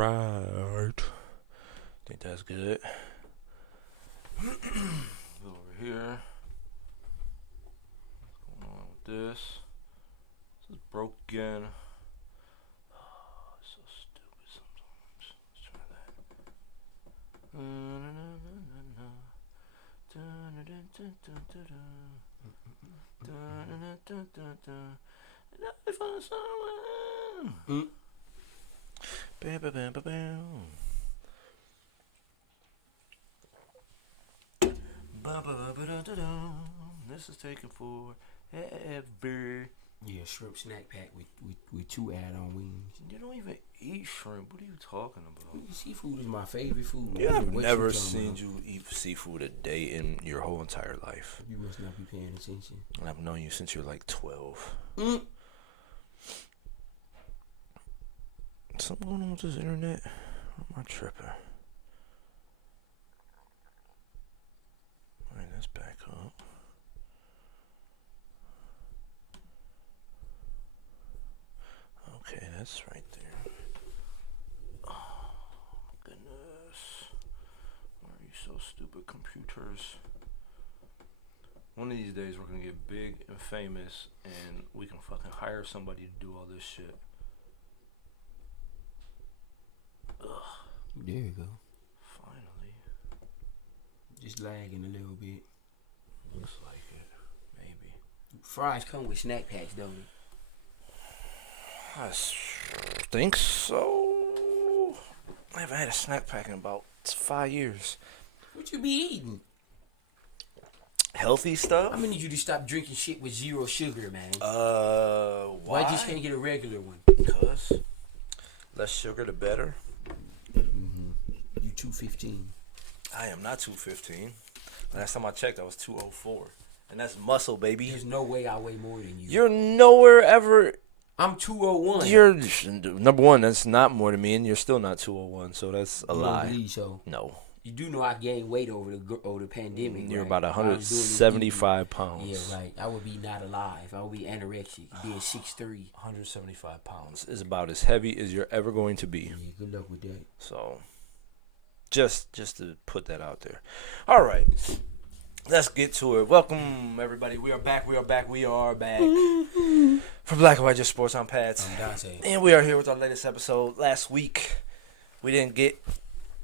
right. Think that's good. Over here. What's going on with this? This is broken. Oh, it's so stupid sometimes. Let's try that. Bam, bam, bam, bam, bam. This is taking forever. Yeah, shrimp snack pack with 2 add-on wings. You don't even eat shrimp. What are you talking about? Seafood is my favorite food. Yeah, I've never seen you eat seafood a day in your whole entire life. You must not be paying attention. And I've known you since you're like 12. Something going on with this internet? Or am I tripping? Alright, that's back up. Okay, that's right there. Oh, goodness. Why are you so stupid, computers? One of these days we're gonna get big and famous and we can fucking hire somebody to do all this shit. There you go. Finally. Just lagging a little bit. Looks like it. Maybe. Fries come with snack packs, don't it? I think so. I haven't had a snack pack in about 5 years. What you be eating? Healthy stuff? I'm gonna need you to stop drinking shit with 0 sugar, man. Why? I just can't get a regular one? Because less sugar, the better. You 215. I am not 215. Last time I checked, I was 204. And that's muscle, baby. There's no way I weigh more than you. You're nowhere ever. I'm 201. You're number one. That's not more than me, and you're still not 201. So that's a you lie. Don't believe so? No. You do know I gained weight over the pandemic. You're right? about 175 pounds. Yeah, right. I would be not alive. I would be anorexic. Being 6'3". 175 pounds is about as heavy as you're ever going to be. Yeah, good luck with that. So, just to put that out there. All right. Let's get to it. Welcome, everybody. We are back. From Black and White Just Sports, I'm Pat. I'm Dante. And we are here with our latest episode. Last week, we didn't get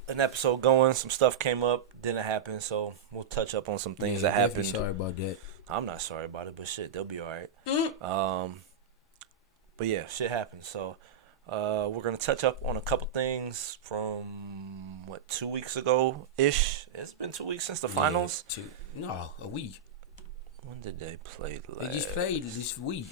an episode going. Some stuff came up. Didn't happen. So, we'll touch up on some things that happened. Sorry about that. I'm not sorry about it, but shit, they'll be all right. But yeah, shit happened. So, we're going to touch up on a couple things from, 2 weeks ago-ish? It's been 2 weeks since the finals? A week. When did they play last? They just played this week.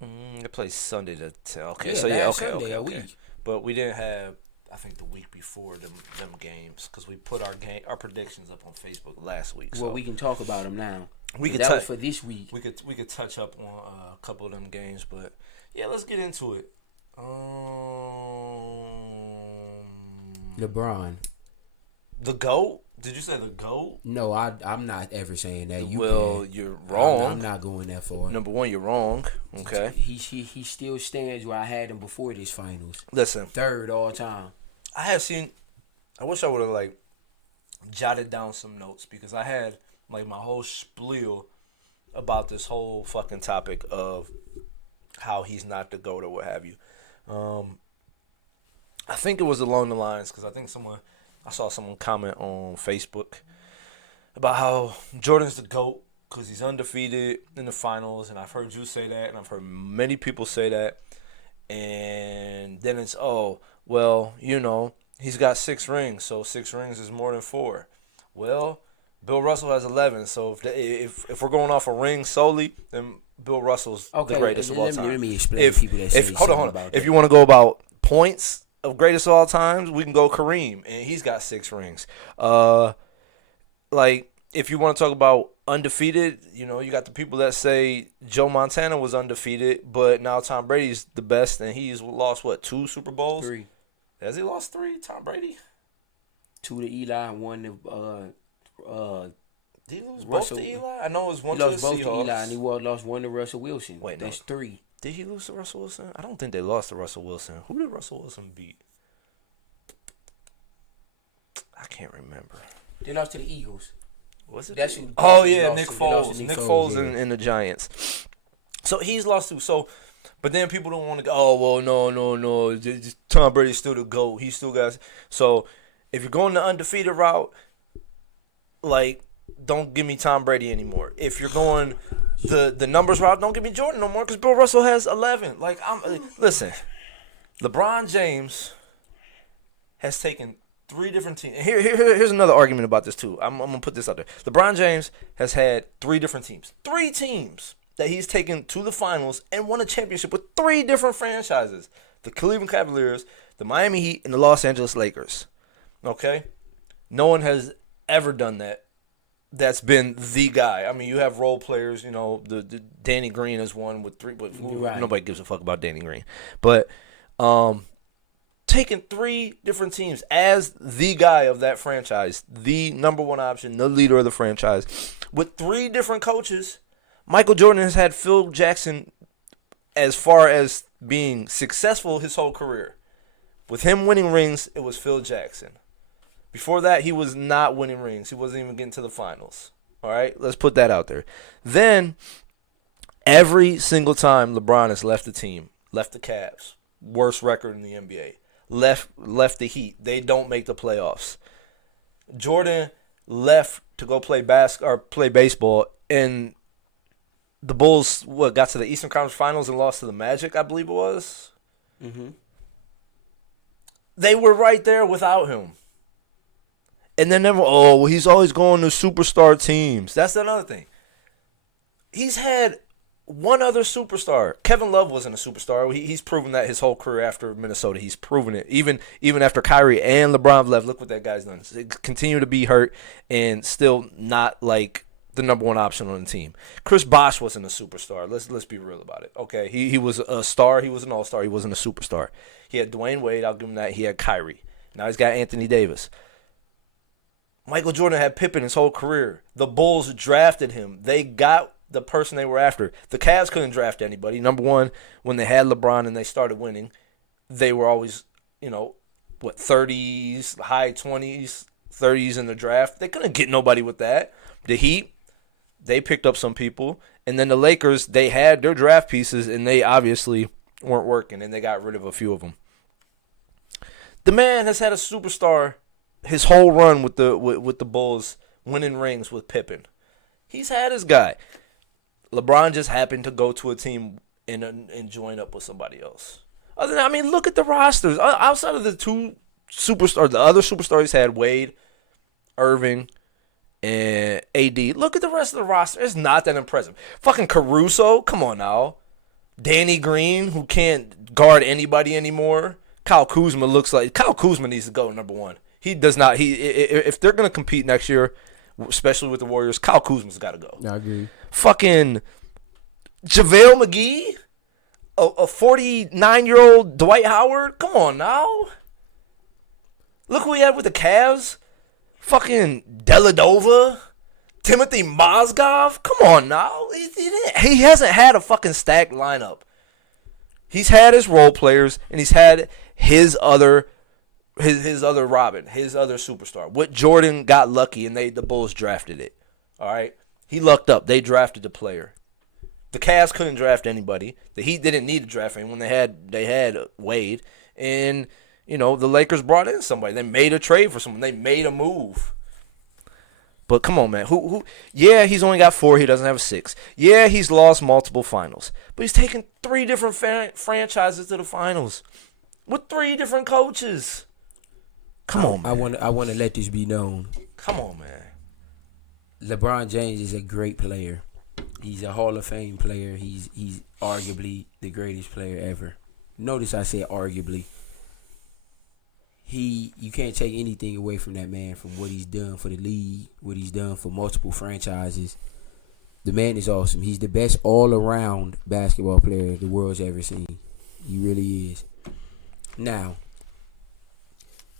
They played Sunday to tell. Okay, yeah, so yeah, okay, Sunday, okay. a week. But we didn't have, I think, the week before them games because we put our predictions up on Facebook last week. Well, so we can talk about them now. That was for this week. We could touch up on a couple of them games, but yeah, let's get into it. LeBron. The GOAT? Did you say the GOAT? No, I'm not ever saying that. You're wrong. I'm not going that far. Number one, you're wrong. Okay. He still stands where I had him before this finals. Listen. Third all time. I wish I would have jotted down some notes because I had my whole spiel about this whole fucking topic of how he's not the GOAT or what have you. I think it was along the lines because I saw someone comment on Facebook about how Jordan's the GOAT because he's undefeated in the finals, and I've heard you say that, and I've heard many people say that, and then it's, he's got 6 rings, so 6 rings is more than 4. Well, Bill Russell has 11, so if we're going off a ring solely, then Bill Russell's the greatest of all time. Let me explain to people that say hold on. About if that. you want to go about points of greatest of all times, we can go Kareem, and he's got 6 rings. If you want to talk about undefeated, you got the people that say Joe Montana was undefeated, but now Tom Brady's the best, and he's lost, 2 Super Bowls? 3. Has he lost 3, Tom Brady? 2 to Eli, 1 to Did he lose Russell, both to Eli? I know it was 1 he to the lost both Seahawks. to Eli, and he lost 1 to Russell Wilson. Wait, that's 3. Did he lose to Russell Wilson? I don't think they lost to Russell Wilson. Who did Russell Wilson beat? I can't remember. They lost to the Eagles. Was it? That's who. Oh Patriots yeah, lost Nick to. They lost Foles. to Nick Foles yeah. and the Giants. So he's lost to. So, but then people don't want to go. Oh well, no. Tom Brady's still the GOAT. He still got. So if you're going the undefeated route, like, don't give me Tom Brady anymore. If you're going the numbers route, don't give me Jordan no more because Bill Russell has 11. Like, listen, LeBron James has taken 3 different teams. Here's another argument about this too. I'm gonna put this out there. LeBron James has had 3 different teams. 3 teams that he's taken to the finals and won a championship with 3 different franchises: the Cleveland Cavaliers, the Miami Heat, and the Los Angeles Lakers. Okay, no one has ever done that. That's been the guy. I mean, you have role players. You know, the Danny Green is one with 3. But Right. Nobody gives a fuck about Danny Green. But taking 3 different teams as the guy of that franchise, the number 1 option, the leader of the franchise, with 3 different coaches. Michael Jordan has had Phil Jackson as far as being successful his whole career. With him winning rings, it was Phil Jackson. Before that, he was not winning rings. He wasn't even getting to the finals. All right? Let's put that out there. Then, every single time LeBron has left the team, left the Cavs, worst record in the NBA, left the Heat, they don't make the playoffs. Jordan left to go play baseball, and the Bulls got to the Eastern Conference Finals and lost to the Magic, I believe it was. Mm-hmm. They were right there without him. And then he's always going to superstar teams. That's another thing. He's had one other superstar. Kevin Love wasn't a superstar. He's proven that his whole career after Minnesota. He's proven it. Even after Kyrie and LeBron left, look what that guy's done. Continue to be hurt and still not like the number 1 option on the team. Chris Bosh wasn't a superstar. Let's be real about it. Okay, he was a star. He was an all-star. He wasn't a superstar. He had Dwayne Wade. I'll give him that. He had Kyrie. Now he's got Anthony Davis. Michael Jordan had Pippen his whole career. The Bulls drafted him. They got the person they were after. The Cavs couldn't draft anybody. Number 1, when they had LeBron and they started winning, they were always, 30s, high 20s, 30s in the draft. They couldn't get nobody with that. The Heat, they picked up some people. And then the Lakers, they had their draft pieces, and they obviously weren't working, and they got rid of a few of them. The man has had a superstar his whole run with the Bulls, winning rings with Pippen. He's had his guy. LeBron just happened to go to a team and join up with somebody else. Other than, I mean, look at the rosters. Outside of the 2 superstars, the other superstars had Wade, Irving, and AD. Look at the rest of the roster. It's not that impressive. Fucking Caruso, come on now. Danny Green, who can't guard anybody anymore. Kyle Kuzma needs to go number 1. He does not. If they're gonna compete next year, especially with the Warriors, Kyle Kuzma's got to go. I agree. Fucking JaVale McGee, a 49-year-old Dwight Howard. Come on now. Look who we had with the Cavs. Fucking Deladova, Timothy Mozgov. Come on now. He hasn't had a fucking stacked lineup. He's had his role players, and he's had his other Robin, his other superstar. What Jordan got lucky, and the Bulls drafted it. All right, he lucked up. They drafted the player. The Cavs couldn't draft anybody. The Heat didn't need to draft anyone. They had Wade, and the Lakers brought in somebody. They made a trade for someone. They made a move. But come on, man. Who? Yeah, he's only got 4. He doesn't have a 6. Yeah, he's lost multiple finals, but he's taken 3 different franchises to the finals with 3 different coaches. Come on, man. I want to let this be known. Come on, man. LeBron James is a great player. He's a Hall of Fame player. He's arguably the greatest player ever. Notice I said arguably. You can't take anything away from that man, from what he's done for the league, what he's done for multiple franchises. The man is awesome. He's the best all-around basketball player the world's ever seen. He really is. Now,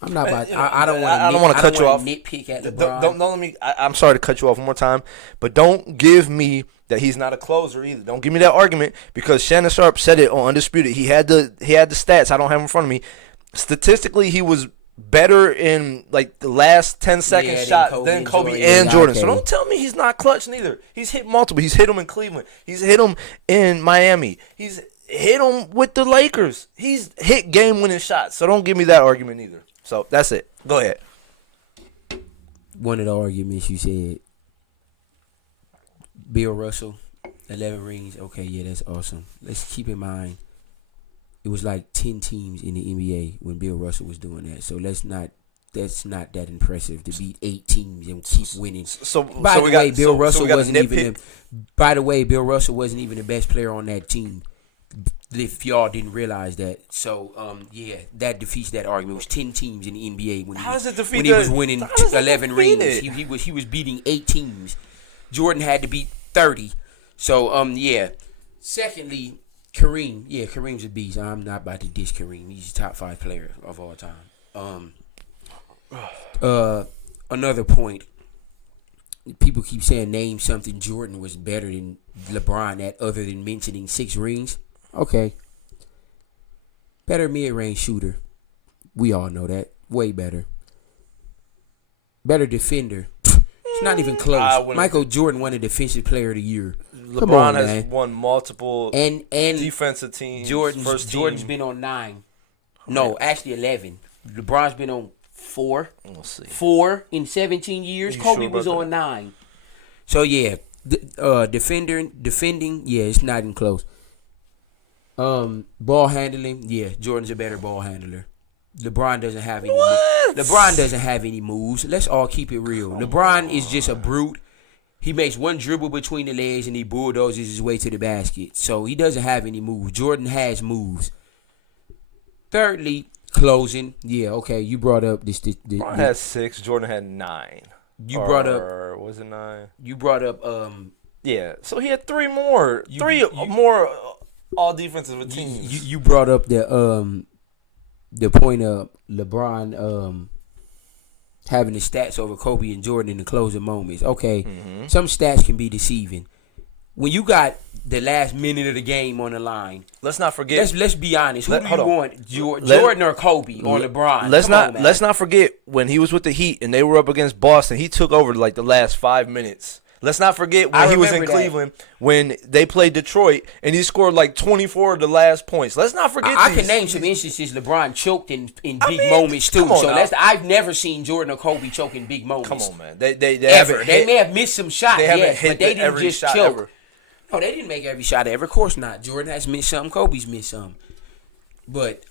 I'm not about. I don't want to cut you off. Nitpick at LeBron. Don't let me. I'm sorry to cut you off one more time, but don't give me that he's not a closer either. Don't give me that argument, because Shannon Sharp said it on Undisputed. He had the stats. I don't have them in front of me. Statistically, he was better in like the last 10-second Yeah, shots than Kobe and Jordan. So don't tell me he's not clutch neither. He's hit multiple. He's hit them in Cleveland. He's hit them in Miami. He's hit them with the Lakers. He's hit game-winning shots. So don't give me that argument either. So that's it. Go ahead. One of the arguments you said, Bill Russell, 11 rings. Okay, yeah, that's awesome. Let's keep in mind, it was like 10 teams in the NBA when Bill Russell was doing that. So that's not that impressive to beat 8 teams and keep winning. By the way, Bill Russell wasn't even the best player on that team. If y'all didn't realize that, so yeah, that defeats that argument. It was 10 teams in the NBA when he was winning 11 rings. He was beating 8 teams. Jordan had to beat 30. So yeah. Secondly, Kareem. Yeah, Kareem's a beast. I'm not about to diss Kareem. He's a top 5 player of all time. Another point. People keep saying name something Jordan was better than LeBron at, other than mentioning 6 rings. Okay. Better mid-range shooter. We all know that. Way better. Better defender. It's not even close. Michael Jordan won a Defensive Player of the Year. LeBron has won multiple and defensive teams. Jordan's been on 9. No, actually 11. LeBron's been on 4. We'll see. 4 in 17 years. Kobe was on 9. So yeah, defending, yeah, it's not even close. Ball handling, yeah, Jordan's a better ball handler. LeBron doesn't have any. LeBron doesn't have any moves. Let's all keep it real. LeBron is just a brute. He makes one dribble between the legs and he bulldozes his way to the basket. So he doesn't have any moves. Jordan has moves. Thirdly, closing. Yeah, okay. You brought up this. LeBron had 6. Jordan had 9. Was it 9? You brought up. Yeah. So he had 3 more. Three more all defensive teams. You brought up the point of LeBron having the stats over Kobe and Jordan in the closing moments. Okay, some stats can be deceiving. When you got the last minute of the game on the line, let's not forget. Let's be honest. Who do you want, Jordan or Kobe or LeBron? Let's not forget when he was with the Heat and they were up against Boston. He took over like the last 5 minutes. Let's not forget when he was in Cleveland when they played Detroit and he scored like 24 of the last points. Let's not forget. I can name some instances LeBron choked in big moments too. I've never seen Jordan or Kobe choke in big moments. Come on, man. They may have missed some shots, but they didn't just choke. Ever. No, they didn't make every shot ever. Of course not. Jordan has missed some. Kobe's missed some. But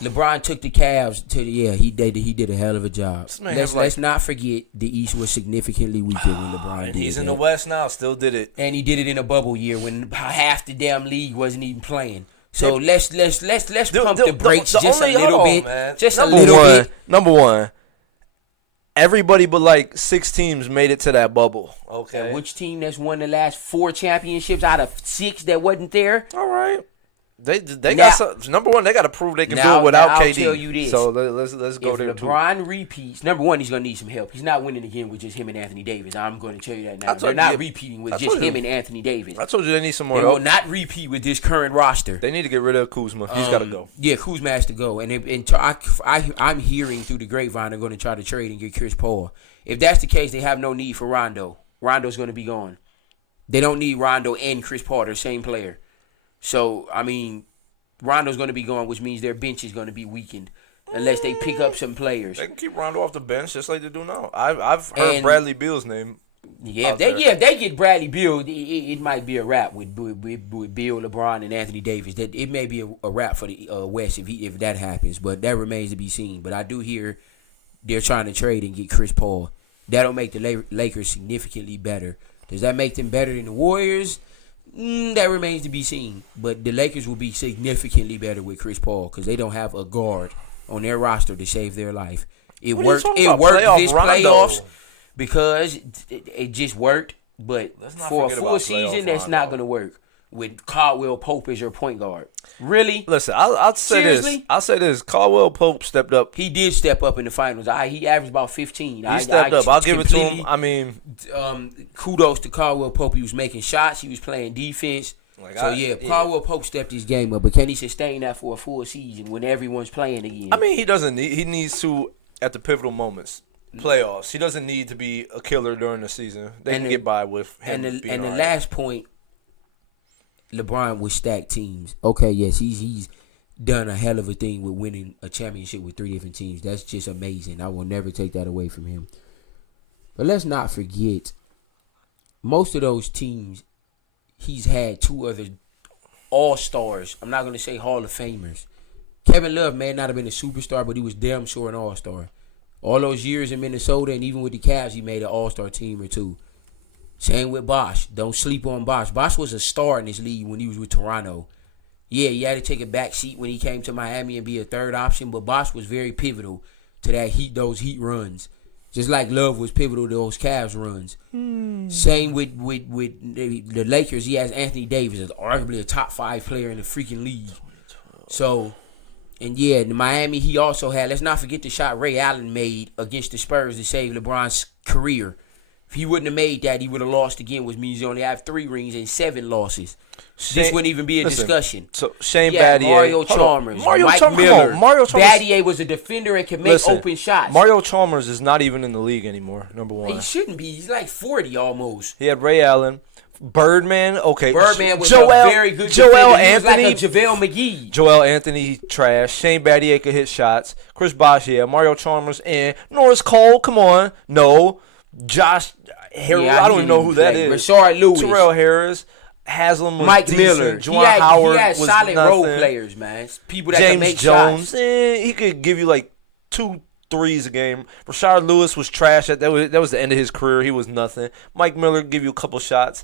LeBron took the Cavs to he did a hell of a job. Let's not forget the East was significantly weaker when LeBron and he's in the West now, still did it. And he did it in a bubble year when half the damn league wasn't even playing. So let's pump the brakes just a little bit. Man. Just a little bit. Number one, everybody but like 6 teams made it to that bubble. Okay. And which team that's won the last 4 championships out of 6 that wasn't there? All right. They got some, number one. They got to prove they can do it without KD. I'll tell you this. So let's go there too. If LeBron repeats, number one, he's gonna need some help. He's not winning again with just him and Anthony Davis. I'm going to tell you that now. They're not repeating with just him and Anthony Davis. I told you they need some more help. help. They will not repeat with this current roster. They need to get rid of Kuzma. He's got to go. Yeah, Kuzma has to go. I'm hearing through the grapevine they're going to try to trade and get Chris Paul. If that's the case, they have no need for Rondo. Rondo's going to be gone. They don't need Rondo and Chris Paul. They're the same player. So I mean, Rondo's going to be gone, which means their bench is going to be weakened unless they pick up some players. They can keep Rondo off the bench just like they do now. I've heard Bradley Beal's name. Yeah, if they get Bradley Beal, it might be a wrap with Bill, LeBron, and Anthony Davis. That it may be a wrap for the West if that happens, but that remains to be seen. But I do hear they're trying to trade and get Chris Paul. That'll make the Lakers significantly better. Does that make them better than the Warriors? That remains to be seen. But the Lakers will be significantly better with Chris Paul because they don't have a guard on their roster to save their life. It worked this playoffs because it just worked. But for a full season, that's not going to work with Caldwell Pope as your point guard. Really? Listen, I'll say Seriously? this. I'll say this. Caldwell Pope stepped up. He did step up in the finals. He averaged about 15. He stepped up. I'll give it to him. I mean, kudos to Caldwell Pope. He was making shots. He was playing defense. Like Caldwell Pope stepped his game up, but can he sustain that for a full season when everyone's playing again? I mean, he doesn't need. He needs to at the pivotal moments, playoffs. He doesn't need to be a killer during the season. They can get by with him. And the last point, LeBron with stacked teams. Okay, yes, he's done a hell of a thing with winning a championship with 3 different teams. That's just amazing. I will never take that away from him. But let's not forget, most of those teams, he's had 2 other all-stars. I'm not going to say Hall of Famers. Kevin Love may not have been a superstar, but he was damn sure an all-star. All those years in Minnesota and even with the Cavs, he made an all-star team or 2. Same with Bosh. Don't sleep on Bosh. Bosh was a star in this league when he was with Toronto. Yeah, he had to take a back seat when he came to Miami and be a third option, but Bosh was very pivotal to those Heat runs. Just like Love was pivotal to those Cavs runs. Same with the Lakers. He has Anthony Davis as arguably a top 5 player in the freaking league. So, and yeah, in Miami, he also had, let's not forget the shot Ray Allen made against the Spurs to save LeBron's career. If he wouldn't have made that, he would have lost again, which means he only have 3 rings and 7 losses. This wouldn't even be a discussion. So Shane Battier, Mario Chalmers, Mike Miller. Mario Chalmers. Battier was a defender and could make open shots. Mario Chalmers is not even in the league anymore. Number 1. He shouldn't be. He's like 40 almost. He had Ray Allen, Birdman. Okay, Birdman was a very good defender. Joel He was Anthony, like a JaVale McGee. Joel Anthony, trash. Shane Battier could hit shots. Chris Bosh, yeah. Mario Chalmers, and Norris Cole. Come on, no. Josh Harris. I don't even know who that is. Rashard Lewis, Terrell Harris. Haslam was Mike decent. Miller. Juwan Howard he had was solid nothing. role players, man. People that James can make Jones, shots. he could give you like 2 threes a game. Rashard Lewis was trash. That was the end of his career. He was nothing. Mike Miller give you a couple shots.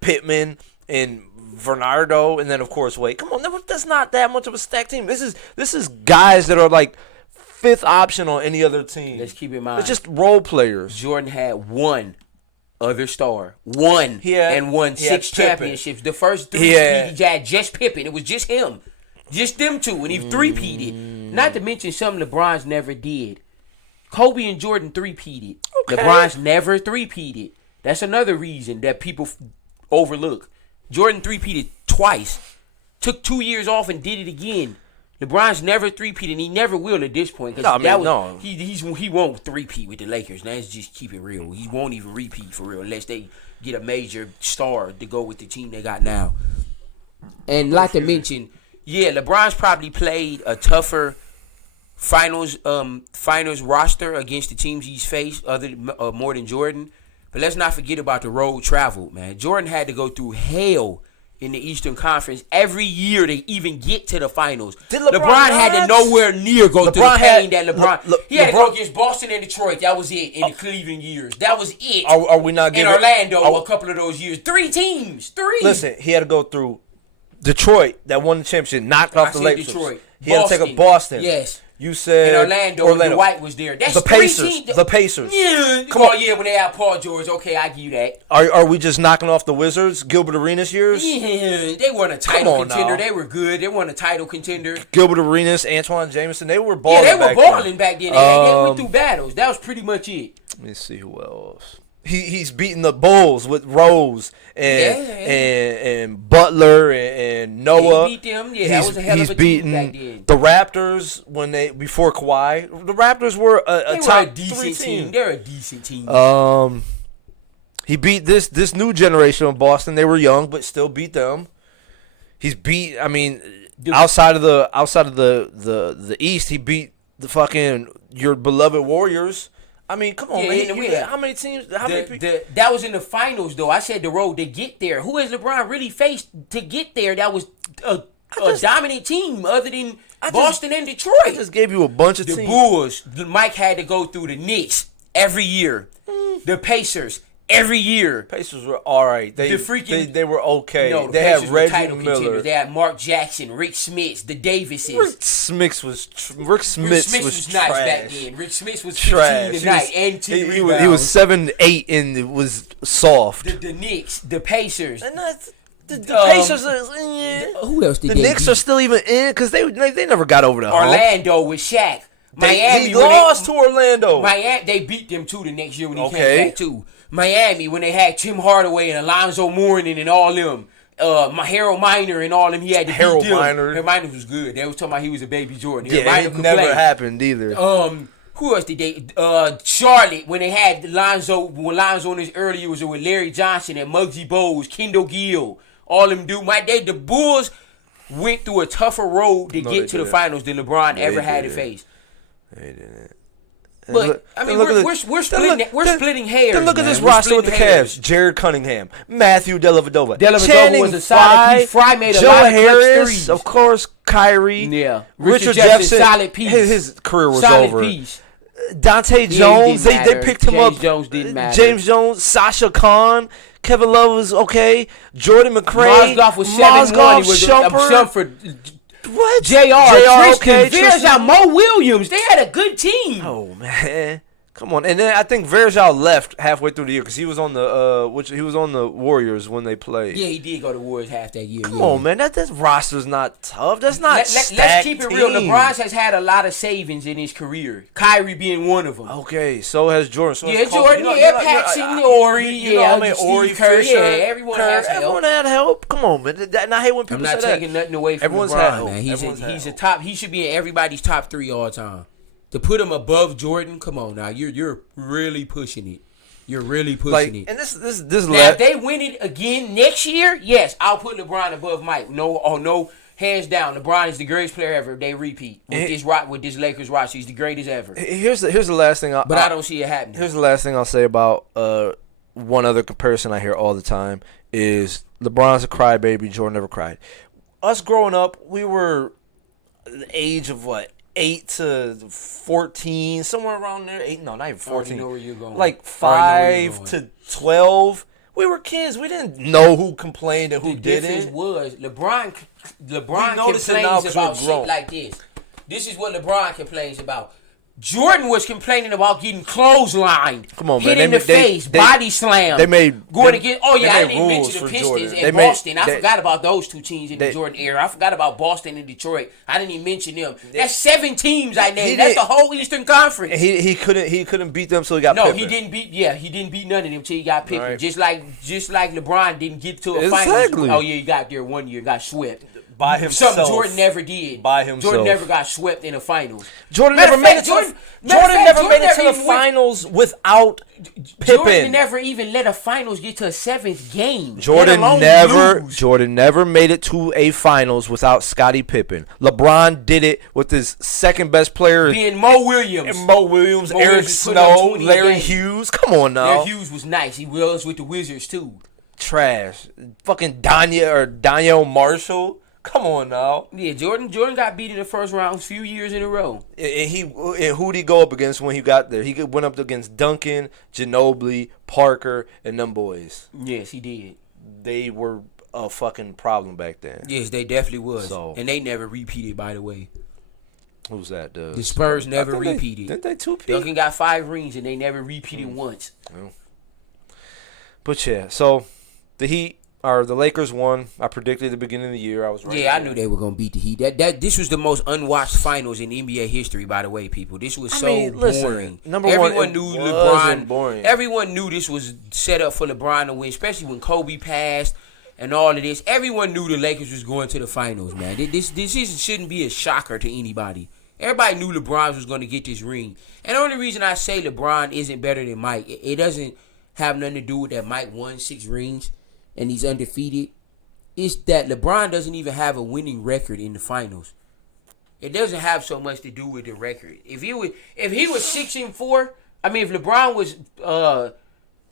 Pittman and Bernardo, and then of course Wade. Come on, that's not that much of a stacked team. This is guys that are like 5th option on any other team. Let's keep in mind, it's just role players. Jordan had 1 other star. 1 and won 6 championships. The first 3 he had just Pippen. It was just him. Just them 2, and he 3-peated. Not to mention something LeBron's never did. Kobe and Jordan 3-peated. Okay. LeBron's never 3-peated. That's another reason that people overlook. Jordan 3-peated twice. Took 2 years off and did it again. LeBron's never 3-peated, and he never will at this point. No, no. He won't 3-peat with the Lakers. Now, let's just keep it real. He won't even repeat for real unless they get a major star to go with the team they got now. And like to mention, LeBron's probably played a tougher finals roster against the teams he's faced more than Jordan. But let's not forget about the road travel, man. Jordan had to go through hell in the Eastern Conference every year to even get to the finals. LeBron had to nowhere near go through the pain that LeBron. He had to go against Boston and Detroit. That was it in the Cleveland years. That was it. Are we not in Orlando a couple of those years? 3 teams. 3. Listen, he had to go through Detroit that won the championship, knocked off the Lakers. Detroit. He had to take a Boston. Yes. You said Orlando. Dwight was there. That's the Pacers. The Pacers. Yeah. Come on. Yeah, when they had Paul George. Okay, I give you that. Are we just knocking off the Wizards? Gilbert Arenas years? Yeah, they weren't a title contender. They were good. They weren't a title contender. Gilbert Arenas, Antoine Jameson, they were balling. Yeah, they were balling back then. They went through battles. That was pretty much it. Let me see who else. He's beating the Bulls with Rose and Butler and Noah. He beat them. Yeah, that was a hell of a team back then. The Raptors before Kawhi. The Raptors were a top decent 3 team. They're a decent team. He beat this new generation of Boston. They were young, but still beat them. He's beat. I mean, outside of the East, he beat the fucking your beloved Warriors. I mean, come on, man. How many teams? That was in the finals, though. I said the road to get there. Who has LeBron really faced to get there? That was a dominant team other than Boston and Detroit. I just gave you a bunch of teams. The Bulls. Mike had to go through the Knicks every year. The Pacers every year. Pacers were all right. They were okay. No, they Pacers had were Reggie title Miller. Contenders. They had Mark Jackson, Rick Smits, the Davises. Rick Smits was nice trash. back then. Rick Smits was 15 trash. tonight and 10 rebounds. He was 7'8" and it was soft. The Knicks, the Pacers. And the Pacers. Who else did the Knicks are still even in because they never got over the hump. Orlando with Shaq. Miami. He lost to Orlando. Miami. They beat them too the next year when he came back too. Miami when they had Tim Hardaway and Alonzo Mourning and all them. my Harold Miner and all them. He had to Harold beat them. Miner. Harold Miner was good. They was talking about he was a baby Jordan. Yeah, Miner it could never play. happened either. Who else did they? Charlotte, when they had Lonzo in his early years, was with Larry Johnson and Muggsy Bogues, Kendall Gill, all them dudes. The Bulls went through a tougher road to get to the finals than LeBron ever had to face. They didn't. But I mean, we're splitting hairs. Then look at man. this We're roster with the hairs. Cavs: Jared Cunningham, Matthew Dellavedova, Dellavedova Channing was a solid piece. Fry made a Joe lot of clutch Harris, threes. of course, Kyrie. Yeah, Richard Jefferson, solid piece. His career was solid over. Piece. Dante Jones, they picked him up. James Jones didn't matter. James Jones, Sasha Khan, Kevin Love was okay. Jordan McRae, Mozgov was 7-1. He was Shumpert. What? JR, okay. Tristan, Mo Williams. They had a good team. Oh man, come on. And then I think Verjao left halfway through the year because he was on the Warriors when they played. Yeah, he did go to Warriors half that year. Come on, man. That roster's not tough. That's not. Let's keep it real. Team. LeBron has had a lot of savings in his career. Kyrie being one of them. Okay, so has Jordan. So yeah, Jordan. Paxson, Ori, Ori, Kerr. Fisher, Everyone has help. Everyone had help. Come on, man. And I hate when people say that. I'm not taking nothing away from Everyone's LeBron, had help. man. He's a top. He should be in everybody's top 3 all time. To put him above Jordan, come on now. You're really pushing it. You're really pushing it. And this now, if they win it again next year, yes, I'll put LeBron above Mike. No, hands down. LeBron is the greatest player ever. If they repeat with this Lakers roster, he's the greatest ever. Here's the last thing. I don't see it happening. Here's the last thing I'll say about one other comparison I hear all the time is LeBron's a crybaby. Jordan never cried. Us growing up, we were the age of what? 8 to 14, somewhere around there. 8, no, not even 14. Know where you're going. Like 5 to 12. We were kids. We didn't know who complained and who didn't. The difference was LeBron complains about shit like this. This is what LeBron complains about. Jordan was complaining about getting clotheslined, come on, hit man. in the face, body slam. They made going against. Oh yeah, I didn't mention the Pistons Jordan. and Boston. I forgot about those 2 teams in the Jordan era. I forgot about Boston and Detroit. I didn't even mention them. That's 7 teams I named. That's the whole Eastern Conference. He couldn't beat them, so he got. Pippen. He didn't beat none of them till he got Pippen. Right. Just like LeBron didn't get to a finals. Oh yeah, he got there one year, got swept. By himself. Something Jordan never did. By himself. Jordan never got swept in the finals. Jordan never made it to the finals without Pippen. Jordan never even let a finals get to a 7th game. Jordan never made it to a finals without Scottie Pippen. LeBron did it with his second best player being Mo Williams. Eric Snow, Larry Hughes. Come on now. Larry Hughes was nice. He was with the Wizards too. Trash. Fucking Daniel Marshall. Come on now. Yeah, Jordan got beat in the first round a few years in a row. And who'd he go up against when he got there? He went up against Duncan, Ginobili, Parker, and them boys. Yes, he did. They were a fucking problem back then. Yes, they definitely was. And they never repeated, by the way. Who's that? The Spurs never repeated. Didn't they 2-peat? Duncan got 5 rings, and they never repeated once. Yeah. But yeah, so the Heat. The Lakers won. I predicted at the beginning of the year. I was right. Yeah, I knew they were gonna beat the Heat. This was the most unwatched finals in NBA history, by the way, people. This was boring. Listen, Everyone knew LeBron. Boring. Everyone knew this was set up for LeBron to win, especially when Kobe passed and all of this. Everyone knew the Lakers was going to the finals, man. This shouldn't be a shocker to anybody. Everybody knew LeBron was going to get this ring. And the only reason I say LeBron isn't better than Mike, it doesn't have nothing to do with that Mike won 6 rings. And he's undefeated, it's that LeBron doesn't even have a winning record in the finals. It doesn't have so much to do with the record. If he was 6-4, I mean, if LeBron was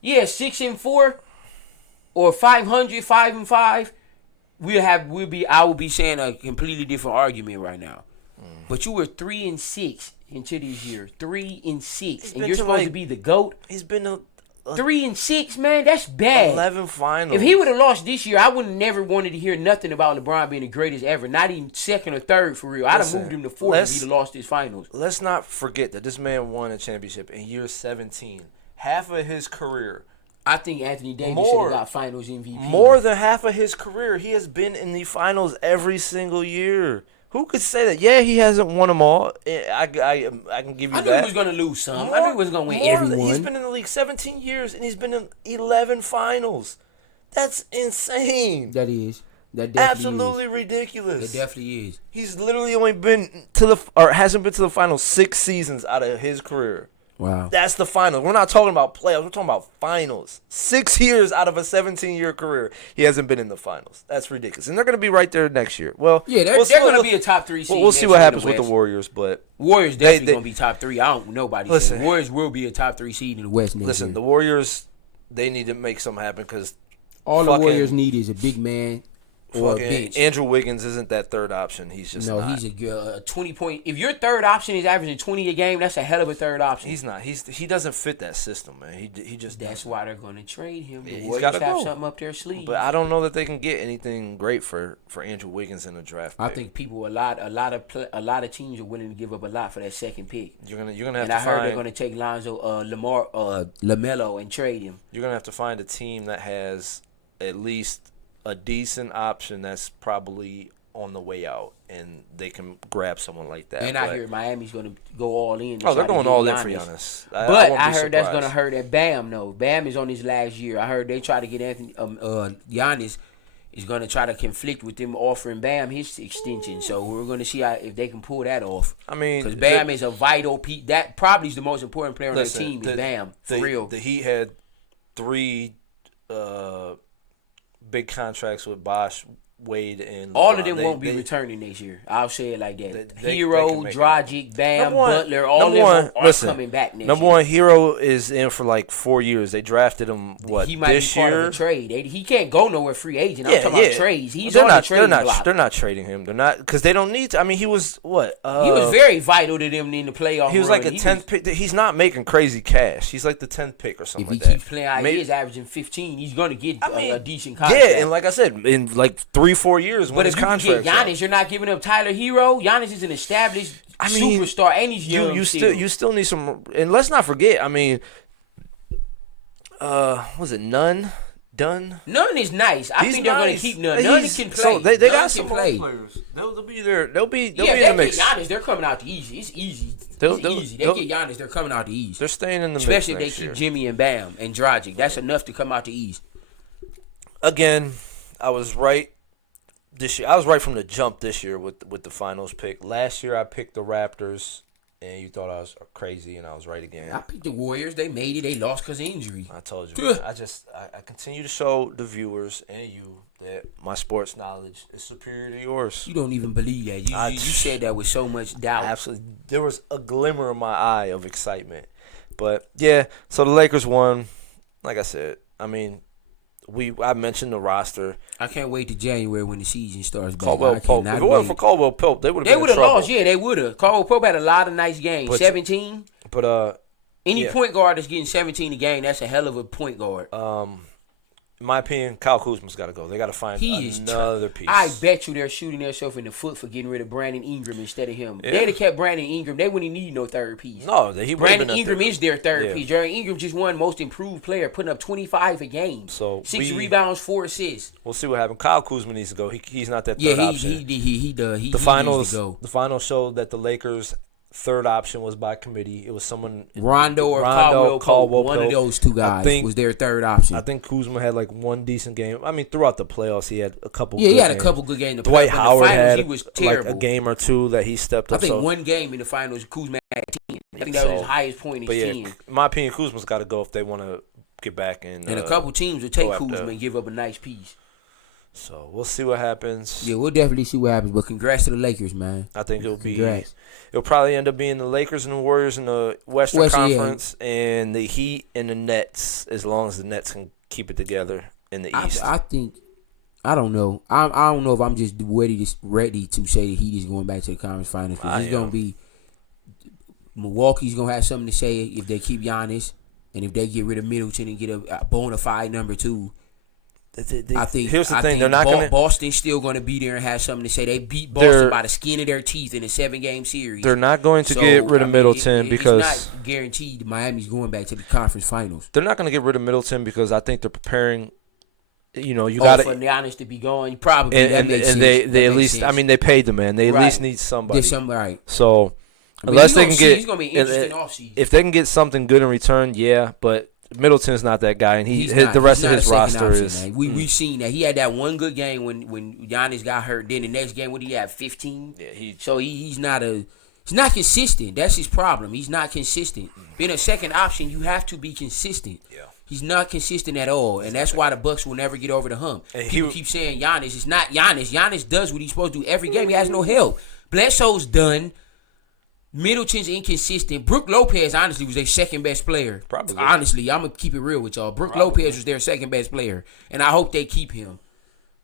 6-4 or 500, 5-5, I would be saying a completely different argument right now. But you were 3-6 into this year, 3-6, and you're supposed to be the GOAT. He's been 3-6, man, that's bad. 11 finals. If he would have lost this year, I would have never wanted to hear nothing about LeBron being the greatest ever. Not even 2nd or 3rd for real. I'd have moved him to 4th if he'd have lost his finals. Let's not forget that this man won a championship in year 17. Half of his career. I think Anthony Davis should have got finals MVP. More than half of his career, he has been in the finals every single year. Who could say that? Yeah, he hasn't won them all. I can give you that. I knew he was going to lose some. I knew he was going to win every one. He's been in the league 17 years, and he's been in 11 finals. That's insane. That is. That definitely Absolutely is. ridiculous. It definitely is. He's literally only hasn't been to the final 6 seasons out of his career. Wow. That's the finals. We're not talking about playoffs. We're talking about finals. 6 years out of a 17-year career, he hasn't been in the finals. That's ridiculous. And they're going to be right there next year. Well, Yeah, they're going to be a top 3 seed. We'll see what happens with the Warriors, but Warriors definitely going to be top 3. I don't nobody. Listen, Warriors will be a top 3 seed in the West next year. Listen, the Warriors, they need to make something happen because all the Warriors need is a big man or a bench. Andrew Wiggins isn't that third option. He's just not. He's a 20-point. If your third option is averaging 20 a game, that's a hell of a third option. He's not. He doesn't fit that system, man. He just. That's why they're going to trade him. The he's Warriors gotta have go. something up their sleeve. But I don't know that they can get anything great for Andrew Wiggins in the draft pick. I think people a lot of teams are willing to give up a lot for that second pick. You're gonna have and to I heard find, they're going to take LaMelo and trade him. You're gonna have to find a team that has at least a decent option that's probably on the way out, and they can grab someone like that. And I hear Miami's going to go all in. They're going all in for Giannis. But I heard that's going to hurt at Bam. No, Bam is on his last year. I heard they try to get Giannis is going to try to conflict with them offering Bam his extension. So we're going to see if they can pull that off. I mean, because Bam is a vital piece. That probably is the most important player on their team. Is Bam for real? The Heat had 3. Big contracts with Bosh, Wade, and all of them won't be returning next year. I'll say it like that. Hero, Dragic, Bam, Butler, all of them are coming back next year. Number one, Hero is in for like 4 years. They drafted him he might this be part year? Of a trade. He can't go nowhere free agent. I'm talking about trades. He's on the trading block. They're not trading him. They're not because they don't need to. I mean, he was what? He was very vital to them in the playoff. He was like a 10th pick. He's not making crazy cash. He's like the 10th pick or something. If he keeps playing out, he is averaging 15. He's going to get a decent contract. Yeah, and like I said, in like 3-4 years, but if you get Giannis, you're not giving up Tyler Hero. Giannis is an established superstar, and he's young. You still need some. And let's not forget. I mean, was it Nunn? Dunn? Nunn is nice. I think they're going to keep Nunn. Nunn can play. So they got some players. They'll be there. They'll be in the mix. Get Giannis, they're coming out the East. It's easy. They get Giannis, they're coming out the East. They're staying in the especially mix. Especially if they keep Jimmy and Bam and Dragic. That's enough to come out the East. Again, I was right this year. I was right from the jump this year with the finals pick. Last year I picked the Raptors, and you thought I was crazy, and I was right again. I picked the Warriors. They made it. They lost because of injury. I told you. I continue to show the viewers and you that my sports knowledge is superior to yours. You don't even believe that. You said that with so much doubt. Absolutely. There was a glimmer in my eye of excitement. But, yeah, so the Lakers won. Like I said, I mean, I mentioned the roster. I can't wait to January when the season starts back. Caldwell Pope. If it wasn't for Caldwell Pope, they would have lost. Yeah, they would have. Caldwell Pope had a lot of nice games. 17. But any point guard that's getting 17 a game, that's a hell of a point guard. In my opinion, Kyle Kuzma's got to go. They got to find another piece. I bet you they're shooting themselves in the foot for getting rid of Brandon Ingram instead of him. Yeah. They'd have kept Brandon Ingram. They wouldn't need no third piece. No, Brandon Ingram is their third piece. Brandon Ingram just won most improved player, putting up 25 a game. So 6 rebounds, 4 assists. We'll see what happens. Kyle Kuzma needs to go. He's not that third option. He does. The finals showed that the Lakers' third option was by committee. It was someone Rondo or Caldwell Pope. One of those two guys was their third option. I think Kuzma had like one decent game. I mean, throughout the playoffs, he had a couple. Yeah, he had a couple good games. Dwight Howard had he was terrible. Like a game or two that he stepped up. I think one game in the finals, Kuzma had 10. I think that was his highest point. But yeah, in my opinion, Kuzma's got to go if they want to get back in. And a couple teams will take Kuzma and give up a nice piece. So we'll see what happens. Yeah, we'll definitely see what happens. But congrats to the Lakers, man. I think it'll probably end up being the Lakers and the Warriors in the Western Conference, and the Heat and the Nets, as long as the Nets can keep it together in the East. I don't know. I don't know if I'm just ready to say the Heat is going back to the conference finals. Because it's going to be Milwaukee's going to have something to say if they keep Giannis, and if they get rid of Middleton and get a bona fide number 2. I think they're not going to. Boston's still going to be there and have something to say. They beat Boston by the skin of their teeth in a 7-game series. They're not going to get rid of Middleton because it's not guaranteed Miami's going back to the conference finals. They're not going to get rid of Middleton because I think they're preparing. You got for Giannis to be going. Probably and they at least. I mean, they paid the man. They at least need somebody. Right. So unless they can get, it's going to be an interesting offseason. If they can get something good in return, yeah, but. Middleton's not that guy, and the rest of his roster is. Man. We've seen that he had that one good game when Giannis got hurt. Then the next game, what did he have? 15. Yeah, he's not consistent. That's his problem. He's not consistent. Being a second option, you have to be consistent. Yeah. He's not consistent at all, and that's why the Bucks will never get over the hump. And people keep saying Giannis. It's not Giannis. Giannis does what he's supposed to do every game. He has no help. Bledsoe's done. Middleton's inconsistent. Brook Lopez, honestly, was their second best player. Probably. Honestly, I'm going to keep it real with y'all. Brook Lopez was their second best player, and I hope they keep him.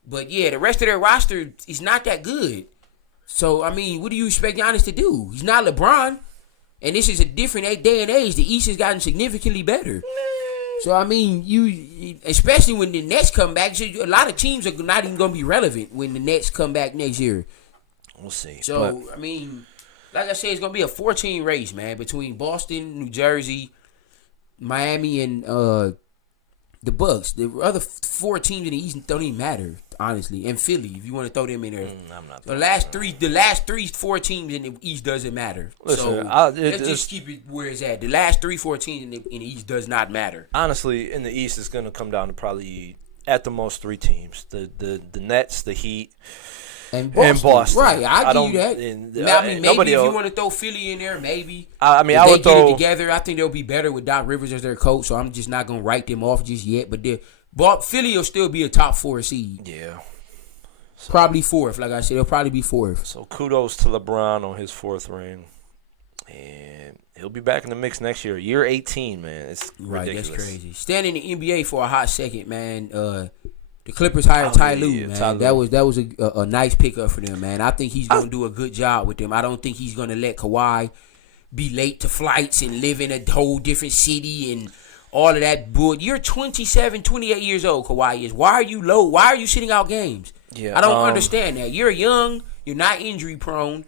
But, yeah, the rest of their roster is not that good. So, I mean, what do you expect Giannis to do? He's not LeBron, and this is a different day and age. The East has gotten significantly better. So, I mean, you especially when the Nets come back, a lot of teams are not even going to be relevant when the Nets come back next year. We'll see. So, I mean, like I said, it's going to be a 14 race, man, between Boston, New Jersey, Miami, and the Bucks. The other 4 teams in the East don't even matter, honestly. And Philly, if you want to throw them in there. I'm not. The last 4 teams in the East doesn't matter. Listen, let's just keep it where it's at. The last 4 teams in the East does not matter. Honestly, in the East, it's going to come down to probably at the most 3 teams: the Nets, the Heat. And Boston. Right, I give you that. I mean, maybe if you want to throw Philly in there, maybe. I mean, if I would they get throw it together. I think they'll be better with Doc Rivers as their coach. So I'm just not gonna write them off just yet. But Philly will still be a top 4 seed. Yeah, probably 4th. Like I said, they'll probably be 4th. So kudos to LeBron on his 4th ring, and he'll be back in the mix next year. Year 18, man. It's ridiculous. That's crazy. Staying in the NBA for a hot second, man. The Clippers hired Ty Lue, man. Ty Lue. That was a nice pickup for them, man. I think he's going to do a good job with them. I don't think he's going to let Kawhi be late to flights and live in a whole different city and all of that bull. You're 27, 28 years old, Kawhi is. Why are you low? Why are you sitting out games? Yeah, I don't understand that. You're young. You're not injury prone.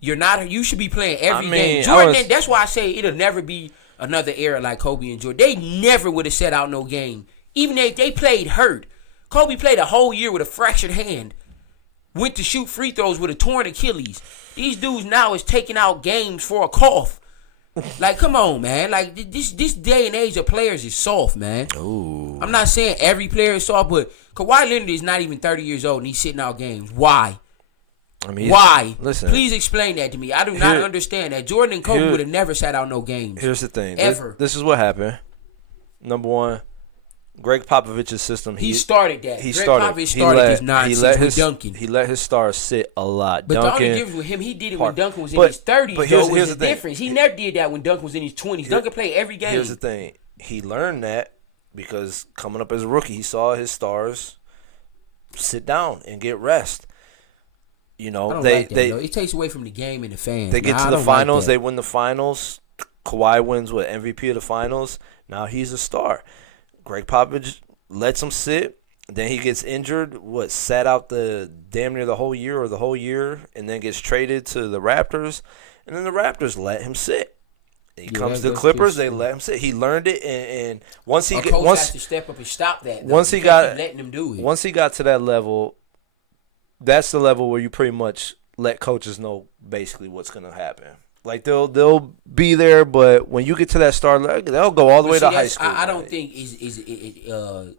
You should be playing every game. Jordan, that's why I say it'll never be another era like Kobe and Jordan. They never would have set out no game. Even if they played hurt. Kobe played a whole year with a fractured hand. Went to shoot free throws with a torn Achilles. These dudes now is taking out games for a cough. Like, come on, man. Like, this day and age of players is soft, man. Ooh. I'm not saying every player is soft, but Kawhi Leonard is not even 30 years old and he's sitting out games. Why? I mean, why? Listen. Please explain that to me. I do not understand that. Jordan and Kobe would have never sat out no games. Here's the thing. Ever. This is what happened. Number one, Greg Popovich's system. He started that. Greg Popovich started this nonsense with Duncan. He let his stars sit a lot. But Duncan, the only difference with him, he did it when Duncan was in his 30s. But here's the difference. He never did that when Duncan was in his 20s. Duncan played every game. Here's the thing. He learned that because coming up as a rookie, he saw his stars sit down and get rest. You know, it takes away from the game and the fans. They get to the finals. They win the finals. Kawhi wins MVP of the finals. Now he's a star. Greg Popovich lets him sit. Then he gets injured. Sat out damn near the whole year, and then gets traded to the Raptors. And then the Raptors let him sit. He comes to the Clippers. They let him sit. He learned it, and once he has to step up and stop that. Once he got letting him do it. Once he got to that level, that's the level where you pretty much let coaches know basically what's going to happen. Like they'll be there, but when you get to that star level, they'll go all the way to high school. I don't think it's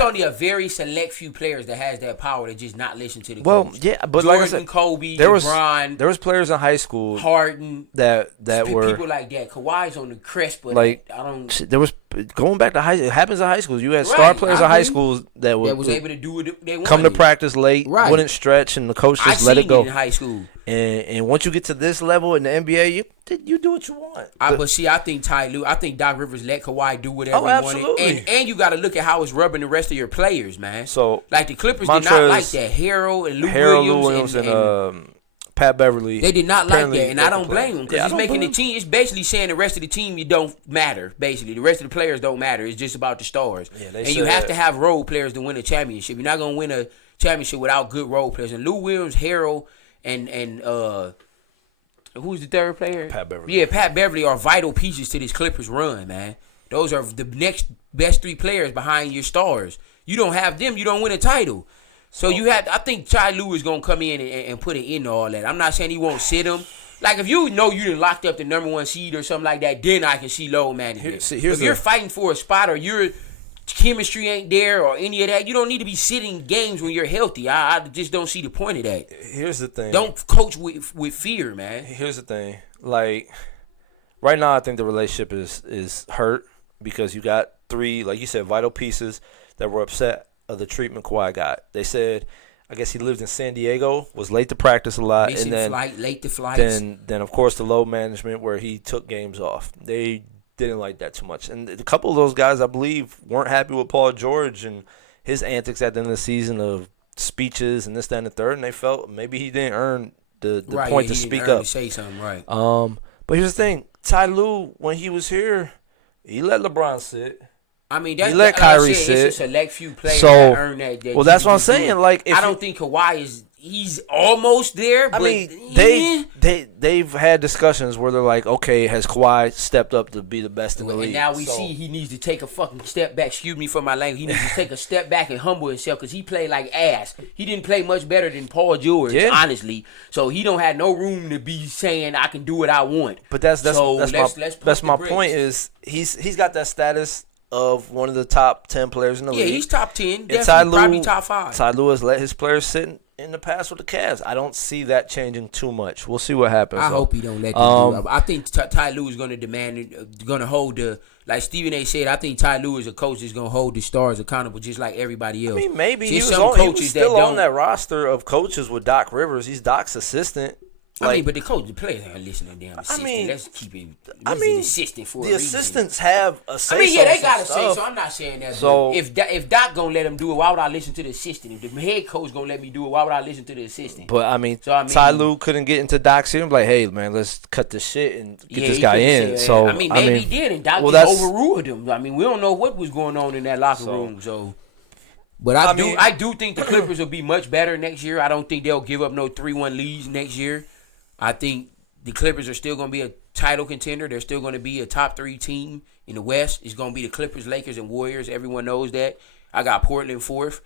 only a very select few players that has that power to just not listen to the coach. Yeah, but Jordan, like I said, Kobe, LeBron, there was players in high school, Harden, that were people like that. Kawhi's on the crest, but like I don't. There was going back to high. It happens in high schools. You had star players in high schools that was able to do what they wanted. Come to practice late, wouldn't stretch, and the coach just let it go. In high school, and once you get to this level in the NBA, you do what you want. But see, I think I think Doc Rivers let Kawhi do whatever he wanted, and you got to look at how it's rubbing the rest of your players, man. So like the Clippers did not like that. Harold and Lou Williams and Pat Beverly. They did not like that, and I don't blame them because he's making the team. It's basically saying the rest of the team you don't matter. Basically, the rest of the players don't matter. It's just about the stars, and you have to have role players to win a championship. You're not gonna win a championship without good role players. And Lou Williams, Harold, and who's the third player? Pat Beverly. Yeah, Pat Beverly are vital pieces to this Clippers run, man. Those are the next best 3 players behind your stars. You don't have them, you don't win a title. So I think Ty Lue is going to come in and put an end to all that. I'm not saying he won't sit him, Like, if you know you done locked up the number 1 seed or something like that, then I can see load management. If you're fighting for a spot or your chemistry ain't there or any of that, you don't need to be sitting games when you're healthy. I just don't see the point of that. Here's the thing. Don't coach with fear, man. Here's the thing. Like, right now I think the relationship is hurt because you got 3, like you said, vital pieces that were upset of the treatment Kawhi got. They said, I guess he lived in San Diego, was late to practice a lot, Missing and then flight, late to flights. Then of course the load management where he took games off. They didn't like that too much, and a couple of those guys I believe weren't happy with Paul George and his antics at the end of the season of speeches and this, that, and the third, and they felt maybe he didn't earn the point to speak up. To say something, right? But here's the thing: Ty Lue, when he was here, he let LeBron sit. I mean, he let Kyrie sit. It's a select few players that earn that. Well, that's what I'm saying. Like, I don't think Kawhi he's almost there. But I mean, they've had discussions where they're like, okay, has Kawhi stepped up to be the best in the league? And now we see he needs to take a fucking step back. Excuse me for my language. He needs to take a step back and humble himself because he played like ass. He didn't play much better than Paul George, honestly. So he don't have no room to be saying I can do what I want. But that's my point. Is he's got that status of one of the top 10 players in the league. Yeah, he's top 10. Definitely, probably top 5. Ty Lue has let his players sit in the past with the Cavs. I don't see that changing too much. We'll see what happens. I hope he don't let them do it. I think Ty Lue is going to demand, going to hold the, like Stephen A. said, I think Ty Lue is a coach that's going to hold the stars accountable just like everybody else. I mean, maybe he was still on that roster of coaches with Doc Rivers. He's Doc's assistant. I mean, but the players ain't listening to them. Let's keep it. An assistant for the assistants have a say. I mean, yeah, they gotta say. So I'm not saying that. So if Doc gonna let them do it, why would I listen to the assistant? If the head coach gonna let me do it, why would I listen to the assistant? But I mean, Ty Lue couldn't get into Doc's ear and be like, "Hey, man, let's cut this shit and get this guy in." So I mean, maybe he did, and Doc just overruled him. I mean, we don't know what was going on in that locker room. So. But I do think the Clippers will be much better next year. I don't think they'll give up no 3-1 leads next year. I think the Clippers are still going to be a title contender. They're still going to be a top 3 team in the West. It's going to be the Clippers, Lakers, and Warriors. Everyone knows that. I got Portland 4th.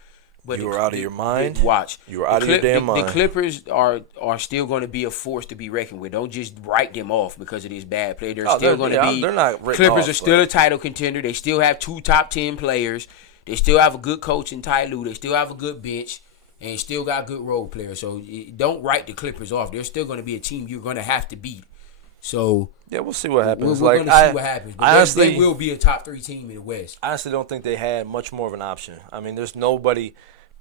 But you were out of your mind? Watch. You were out of your damn mind. The Clippers are still going to be a force to be reckoned with. Don't just write them off because of this bad play. They're still going to be. They're not Clippers are still a title contender. They still have 2 top 10 players. They still have a good coach in Ty Lue. They still have a good bench. And still got good role players. So don't write the Clippers off. They're still going to be a team you're going to have to beat. So yeah, we'll see what happens. We're going to see what happens. But they will be a top 3 team in the West. I honestly don't think they had much more of an option. I mean, there's nobody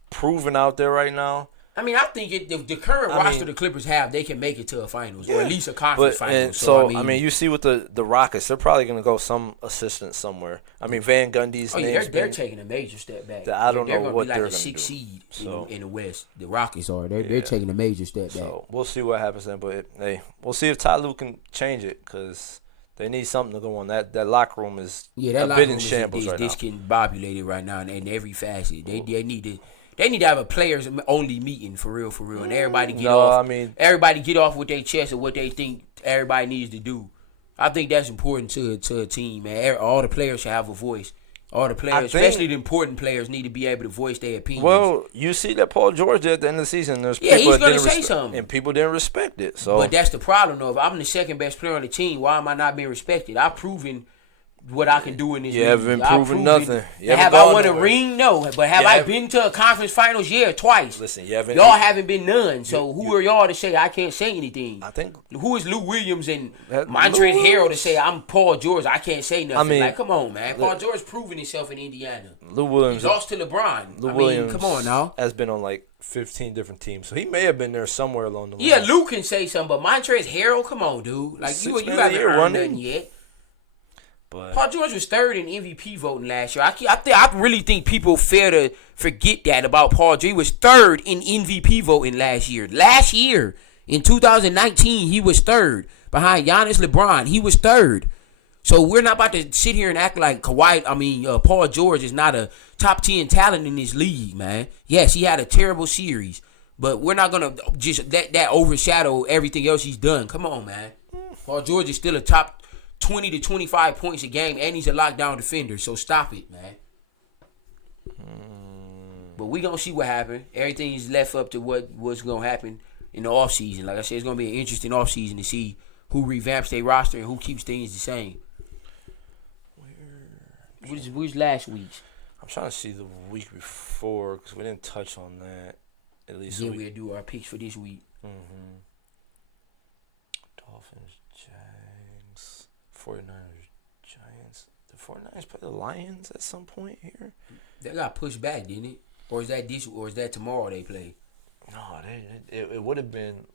proven out there right now. I mean, I think the current roster the Clippers have, they can make it to a finals or at least a conference finals. So I mean, you see with the Rockets, they're probably going to go some assistant somewhere. I mean, Van Gundy's name. They're taking a major step back. I don't know what they're going to do. They're going to be like a 6 seed in the West. The Rockets are. They're taking a major step back. So we'll see what happens then. But hey, we'll see if Ty Lue can change it because they need something to go on. That locker room is a bit in shambles right now. It's discombobulated right now in every facet. They need to. They need to have a players only meeting for real, and everybody get off. Everybody get off with their chest of what they think everybody needs to do. I think that's important to a team, man. All the players should have a voice. All the players, especially the important players, need to be able to voice their opinions. Well, you see that Paul George at the end of the season, there's people he's going to say something, and people didn't respect it. So, but that's the problem, though. If I'm the second best player on the team, why am I not being respected? I've proven what I can do in this league. You haven't proven nothing. Have I won a ring? No. But have I been to a conference finals? Yeah, twice. Listen, y'all haven't been none. So who are y'all to say I can't say anything? I think. Who is Lou Williams and Montrezl Harrell to say I'm Paul George? I can't say nothing. I mean, like, come on, man. Paul George proven himself in Indiana. Lou Williams. He lost to LeBron. Williams come on now. Has been on like 15 different teams, so he may have been there somewhere along the line. Yeah, Lou can say something, but Montrezl Harrell, come on, dude. Like you haven't earned nothing yet. But Paul George was 3rd in MVP voting last year. I really think people fail to forget that about Paul George. He was 3rd in MVP voting last year. Last year, in 2019, he was 3rd. Behind Giannis, LeBron, he was 3rd. So we're not about to sit here and act like Paul George is not a top 10 talent in this league, man. Yes, he had a terrible series. But we're not going to just let that overshadow everything else he's done. Come on, man. Paul George is still a top 20 to 25 points a game, and he's a lockdown defender. So stop it, man. But we gonna see what happens. Everything is left up to what's gonna happen in the offseason. Like I said, it's going to be an interesting offseason to see who revamps their roster and who keeps things the same. Where's last week's? I'm trying to see the week before because we didn't touch on that. At least Then we'll do our picks for this week. Mm-hmm. Dolphins, Jags, 49ers, Giants. The 49ers play the Lions at some point here? That got pushed back, didn't it? Or is that tomorrow they play? No, it would have been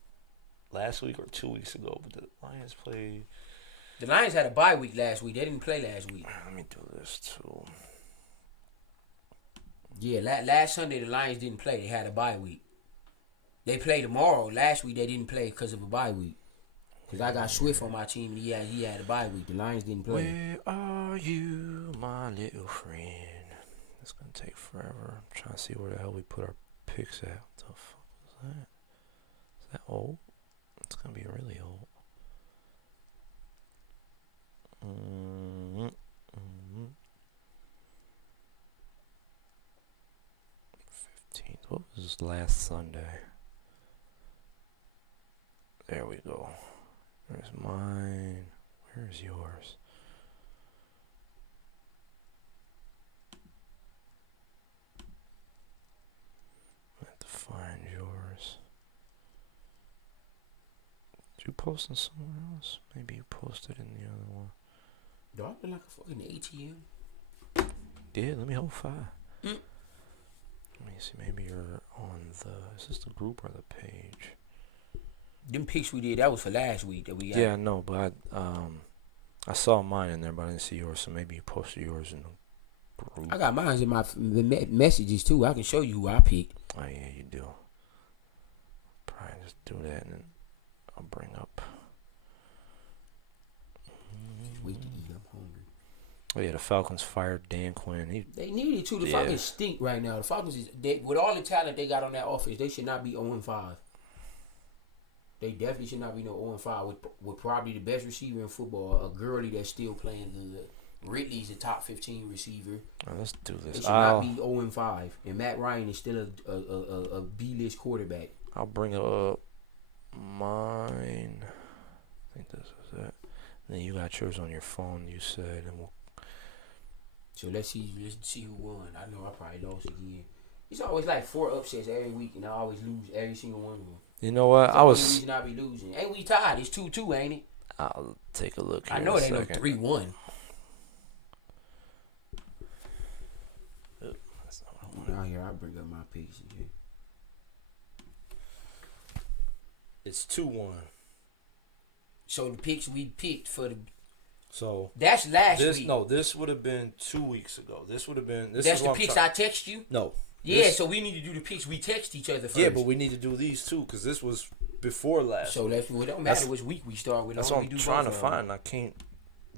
last week or 2 weeks ago, but the Lions played. The Lions had a bye week last week. They didn't play last week. Let me do this too. Yeah, last Sunday the Lions didn't play. They had a bye week. They play tomorrow. Last week they didn't play because of a bye week. Because I got Swift on my team and he had a bye week. The Lions didn't play. Where are you, my little friend? It's going to take forever. I'm trying to see where the hell we put our picks at. What the fuck was that? Is that old? It's going to be really old. 15th. What was last Sunday? There we go. There's mine. Where's yours? I have to find yours. Did you post in somewhere else? Maybe you posted in the other one. Dog been like a fucking ATM. Yeah, let me hold 5. Let me see. Maybe you're on the. Is this the group or the page? Them picks we did, that was for last week that we got. Yeah, no, but I saw mine in there, but I didn't see yours. So maybe you posted yours in the group. I got mine in my messages too. I can show you who I picked. Oh yeah, you do. Probably just do that, and then I'll bring up. Wait to eat. I'm hungry. Oh yeah, the Falcons fired Dan Quinn. They needed to. The Falcons stink right now. The Falcons with all the talent they got on that offense, they should not be 0-5. They definitely should not be no 0-5 with probably the best receiver in football, a Gurley that's still playing good. Ridley's a top 15 receiver. Let's do this. They should not be 0-5. And Matt Ryan is still a B-list quarterback. I'll bring up mine. I think this is it. Then you got yours on your phone. You said, and we'll. So let's see who won. I know I probably lost again. It's always like 4 upsets every week, and I always lose every single one of them. You know what? I was. The reason I be losing. Ain't we tied? It's 2-2, ain't it? I'll take a look. Here I know in it ain't second. no 3-1. Out here, I'll bring up my picks again. It's 2-1. So the picks we picked for the. So that's last week. No, this would have been 2 weeks ago. This would have been. That's the picks I text you. No. Yeah, so we need to do the picks we text each other first. Yeah, but we need to do these too because this was before last. So it don't matter which week we start with. That's what I'm trying to find. I can't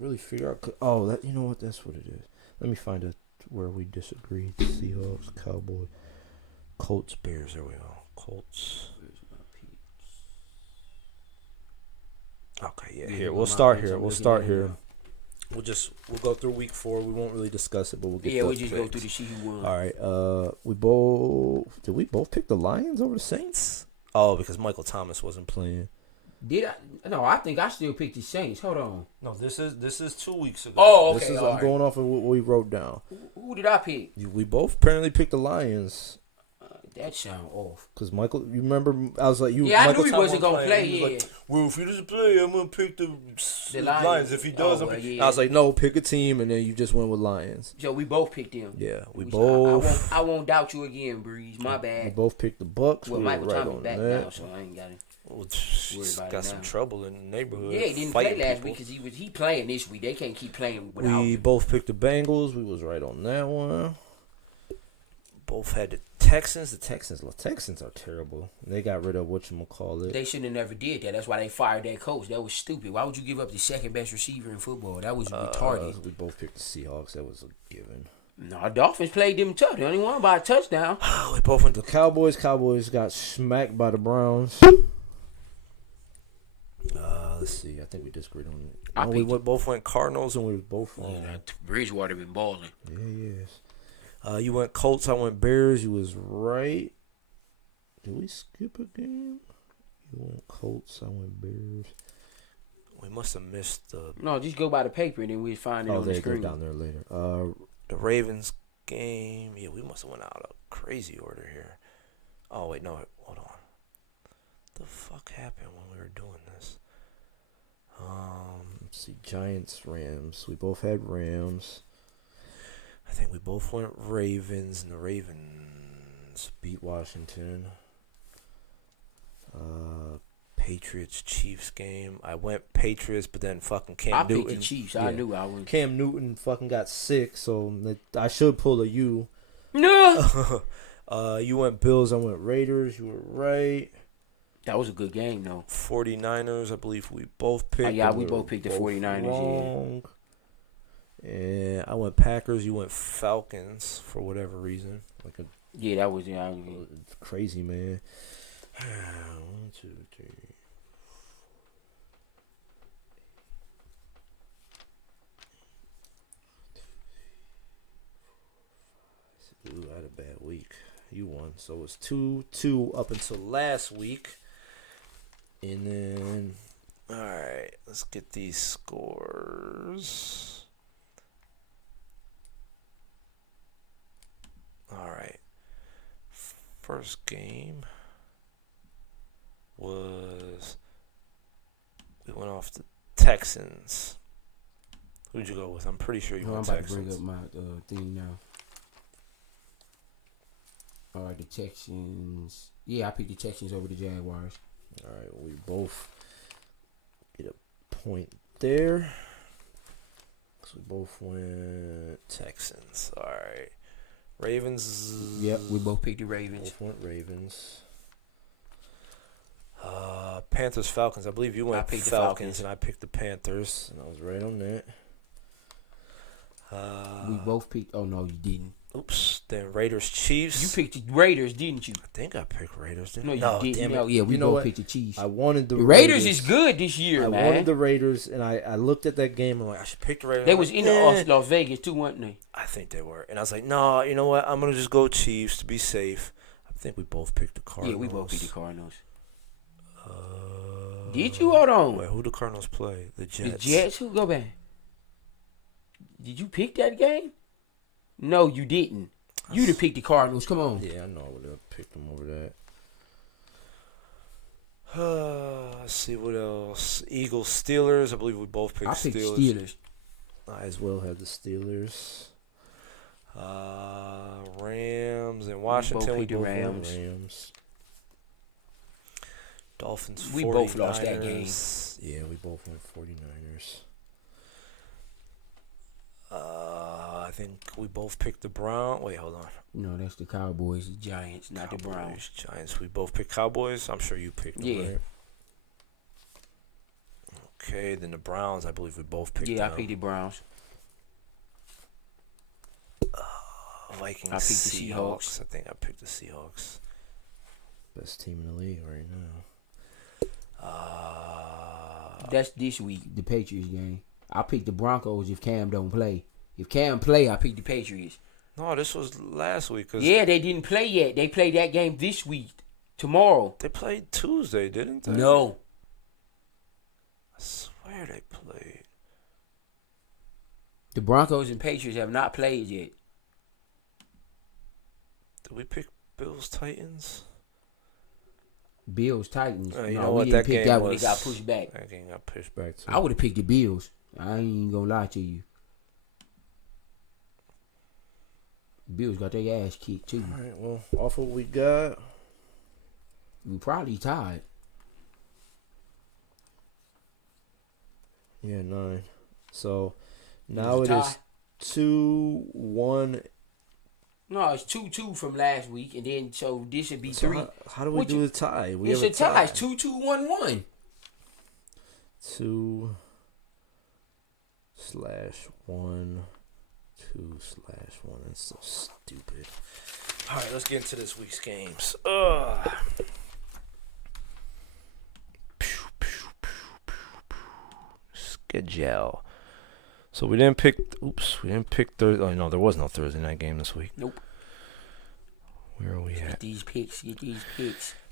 really figure out. Oh, you know what? That's what it is. Let me find it where we disagreed. Seahawks, Cowboys, Colts, Bears. There we go. Colts. Okay, yeah. Here we'll start here. We'll go through week 4. We won't really discuss it, but we'll get. We'll just go through the see who won. All right. Did we both pick the Lions over the Saints? Oh, because Michael Thomas wasn't playing. Did I? No, I think I still picked the Saints. Hold on. No, this is 2 weeks ago. Oh, okay. I'm going off of what we wrote down. Who did I pick? We both apparently picked the Lions. That sound off. Because Michael, you remember, I was like, Yeah, Michael I knew he wasn't going to play, yeah. Like, well, if he doesn't play, I'm going to pick the Lions. If he does, yeah. I was like, no, pick a team, and then you just went with Lions. So we both picked them. Yeah, we both. I won't doubt you again, Breeze. My bad. We both picked the Bucks. Well, Michael Thomas back that. now, so I ain't got to worry about got some trouble in the neighborhood. Yeah, he didn't play last week because he playing this week. They can't keep playing without We him. both picked the Bengals. We was right on that one. Both had the Texans. The Texans are terrible. They got rid of whatchamacallit. They shouldn't have never did that. That's why they fired that coach. That was stupid. Why would you give up the second best receiver in football? That was retarded. We both picked the Seahawks. That was a given. No, Dolphins played them tough. They only won by a touchdown. We both went to the Cowboys. Cowboys got smacked by the Browns. Let's see. I think we disagreed on it. We both went Cardinals, and we were both on. Yeah, Bridgewater been balling. Yeah, yes. You went Colts. I went Bears. You was right. Did we skip a game? Colts. I went Bears. We must have missed the. No, just go by the paper and then we find it on the They're screen. down there later. The Ravens game. Yeah, we must have went out a crazy order here. Oh wait, no, hold on. The fuck happened when we were doing this? Let's see, Giants, Rams. We both had Rams. I think we both went Ravens, and the Ravens beat Washington. Patriots Chiefs game. I went Patriots, but then fucking Cam Newton. I picked the Chiefs. I knew I would. Cam Newton fucking got sick, so I should pull a U. No. You went Bills. I went Raiders. You were right. That was a good game, though. 49ers, I believe we both picked. Yeah, we both picked the 49ers, wrong. Yeah. And I went Packers. You went Falcons for whatever reason. Yeah, that was crazy, man. 1, 2, 3. Ooh, I had a bad week. You won. So it's 2-2 up until last week. And then, all right, let's get these scores. All right. First game was, we went off the Texans. Who'd you go with? I'm pretty sure you went Texans. I'm about to bring up my thing now. All right, the Texans. Yeah, I picked the Texans over the Jaguars. All right, we both get a point there. So we both went Texans. All right. Ravens. Yep, we both picked the Ravens. Both went Ravens. Panthers, Falcons. I believe you went Falcons, and I picked the Panthers, and I was right on that. We both picked. Oh no, you didn't. Oops. Then Raiders, Chiefs. You picked the Raiders, didn't you? I think I picked Raiders. Didn't No, I? you No, didn't. damn No, it. yeah, we You know both what? picked the Chiefs. I wanted the Raiders is good this year, I man. wanted the Raiders, and I looked at that game. And I'm like, I should pick the Raiders. They was in Las Vegas too, weren't they? I think they were, and I was like, no, you know what? I'm gonna just go Chiefs to be safe. I think we both picked the Cardinals. Yeah, we both picked the Cardinals. Did you? Hold on. Wait, who the Cardinals play? The Jets. The Jets? Who go back? Did you pick that game? No, you didn't. You'd have picked the Cardinals. Come on. Yeah, I know I would have picked them over that. Let's see what else. Eagles, Steelers. I believe we both picked Steelers. I picked Steelers. I as well had the Steelers. Rams and Washington. We both picked the Rams. Dolphins, we 49ers. Both lost that game. Yeah, we both went 49ers. I think we both picked the Browns. Wait, hold on. No, that's the Cowboys, the Giants, not Cowboys, the Browns. Giants. We both picked Cowboys. I'm sure you picked them, right? Okay, then the Browns. I believe we both picked them. Yeah, I picked the Browns. Vikings, I picked the Seahawks. I think I picked the Seahawks. Best team in the league right now. That's this week, the Patriots game. I picked the Broncos if Cam don't play. If Cam play, I picked the Patriots. No, this was last week. Yeah, they didn't play yet. They played that game this week, tomorrow. They played Tuesday, didn't they? No. I swear they played. The Broncos and Patriots have not played yet. Did we pick Bills, Titans? Bills, Titans. You no, know we what? didn't That pick game that one. was, It got pushed back. That game got pushed back too. I would have picked the Bills. I ain't even gonna lie to you. Bills got their ass kicked too. All right, well, off what we got. We probably tied. Yeah, 9. So now it is 2-1. No, it's 2-2 from last week, and then so this should be 3. How do we do the tie? We it's have a tie. It's 2-2-1-1. 2/1, 2/1. That's so stupid. All right, let's get into this week's games. Schedule. So we didn't pick. We didn't pick Thursday. Oh no, there was no Thursday night game this week. Nope. Where are we at? Get these picks.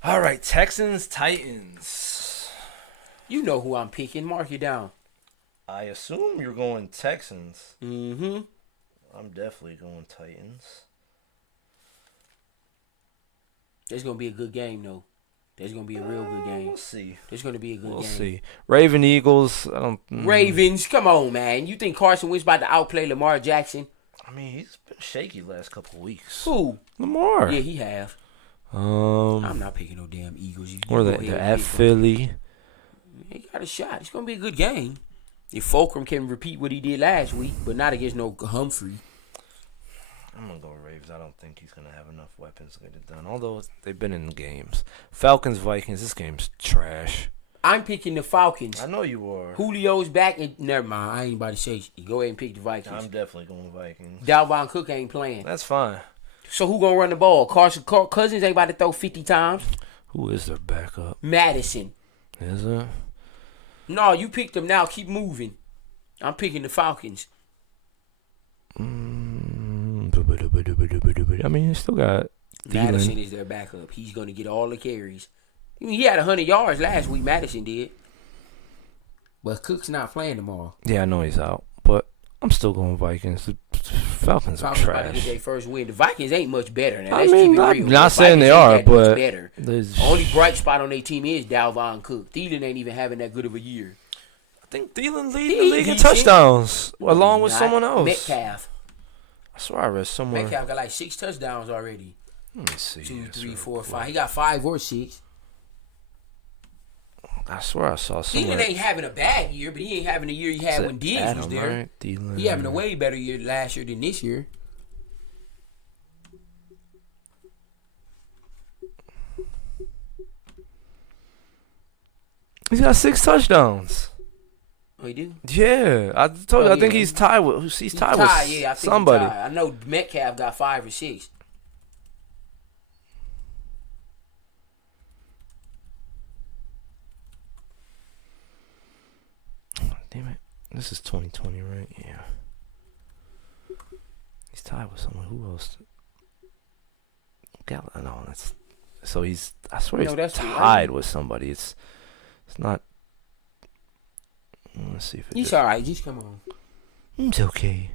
All right, Texans, Titans. You know who I'm picking. Mark it down. I assume you're going Texans. Mm-hmm. I'm definitely going Titans. It's gonna be a good game, though. There's gonna be a real good game. We'll see. There's gonna be a good game. We'll see. Raven Eagles. I don't. Ravens, come on, man. You think Carson Wentz about to outplay Lamar Jackson? I mean, he's been shaky last couple of weeks. Who? Lamar. Yeah, he have. I'm not picking no damn Eagles. Or they're at Philly. He got a shot. It's gonna be a good game. If Fulcrum can repeat what he did last week, but not against no Humphrey. I'm gonna go Ravens. I don't think he's gonna have enough weapons to get it done. Although they've been in games. Falcons, Vikings. This game's trash. I'm picking the Falcons. I know you are. Julio's back. And never mind. I ain't about to say. Go ahead and pick the Vikings. I'm definitely going Vikings. Dalvin Cook ain't playing. That's fine. So who gonna run the ball? Cousins ain't about to throw 50 times. Who is their backup? Madison. Is it? No, you picked them now. Keep moving. I'm picking the Falcons. I mean, you still got Madison Thielen. is their backup. He's going to get all the carries. I mean, he had 100 yards last week. Madison did. But Cook's not playing tomorrow. Yeah, I know he's out, but I'm still going Vikings. The Falcons are Falcons about to get trash. their first win. The Vikings ain't much better. Now, I let's mean, keep it real. not The saying they Vikings are, ain't that much but better. there's- The only bright spot on their team is Dalvin Cook. Thielen ain't even having that good of a year. I think Thielen lead He the league in decent. touchdowns along with Not someone else. Metcalf. I swear I read somewhere. Metcalf got like 6 touchdowns already. Let me see. 2, this 3, real 4, quick. 5. He got 5 or 6. I swear I saw somewhere. Thielen ain't having a bad year, but he ain't having the year he had Is when it Diggs Adam, was there. right? Thielen. He having a way better year last year than this year. He's got 6 touchdowns. Oh, he do? Yeah, I told you. Oh, I think yeah. he's tied with. He's tied with Yeah, I think somebody. He tied. I know Metcalf got 5 or 6. Damn it! This is 2020, right? Yeah. He's tied with someone. Who else? No, that's. So he's. I swear No, he's that's tied with somebody. It's not. Let's see if He's all right. Just come on. It's okay.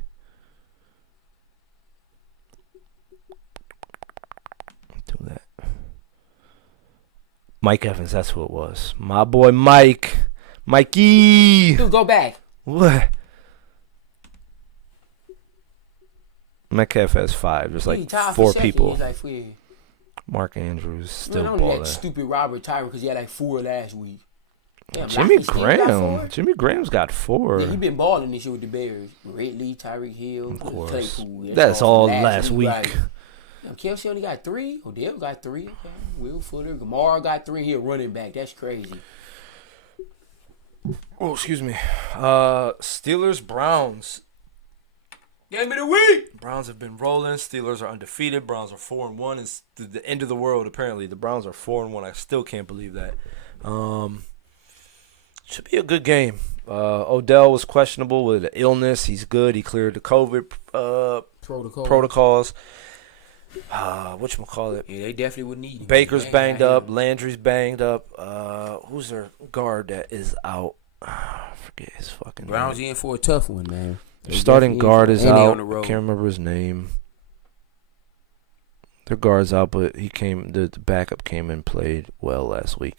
Do that. Mike Evans, that's who it was. My boy Mike. Mikey. Dude, go back. What? Metcalf has 5. There's He like tied for 4 second. people. He's like 4. Mark Andrews still Man, only balling. that stupid Robert Tyler because he had like 4 last week. Damn, Jimmy Rocky still got 4? Graham. Jimmy Graham's got 4. Yeah, he been balling this year with the Bears. Ridley, Tyreek Hill, Of course. Claypool. That's from all last week. Right. Now, Kelsey only got 3. Odell got 3. Okay. Will Fuller, Gamara got 3. He a running back. That's crazy. Oh, excuse me. Steelers, Browns. Game of the week. Browns have been rolling. Steelers are undefeated. Browns are 4-1. It's the end of the world. Apparently, the Browns are 4-1. I still can't believe that. Should be a good game. Odell was questionable with an illness. He's good. He cleared the COVID protocols. Whatchamacallit? Yeah, they definitely would need him. Baker's They banged got up. him. Landry's banged up. Who's their guard that is out? I forget his fucking Browns name. in for a tough one, man. Their starting guard is And they out. on the road. I can't remember his name. Their guard's out, but the backup came and played well last week.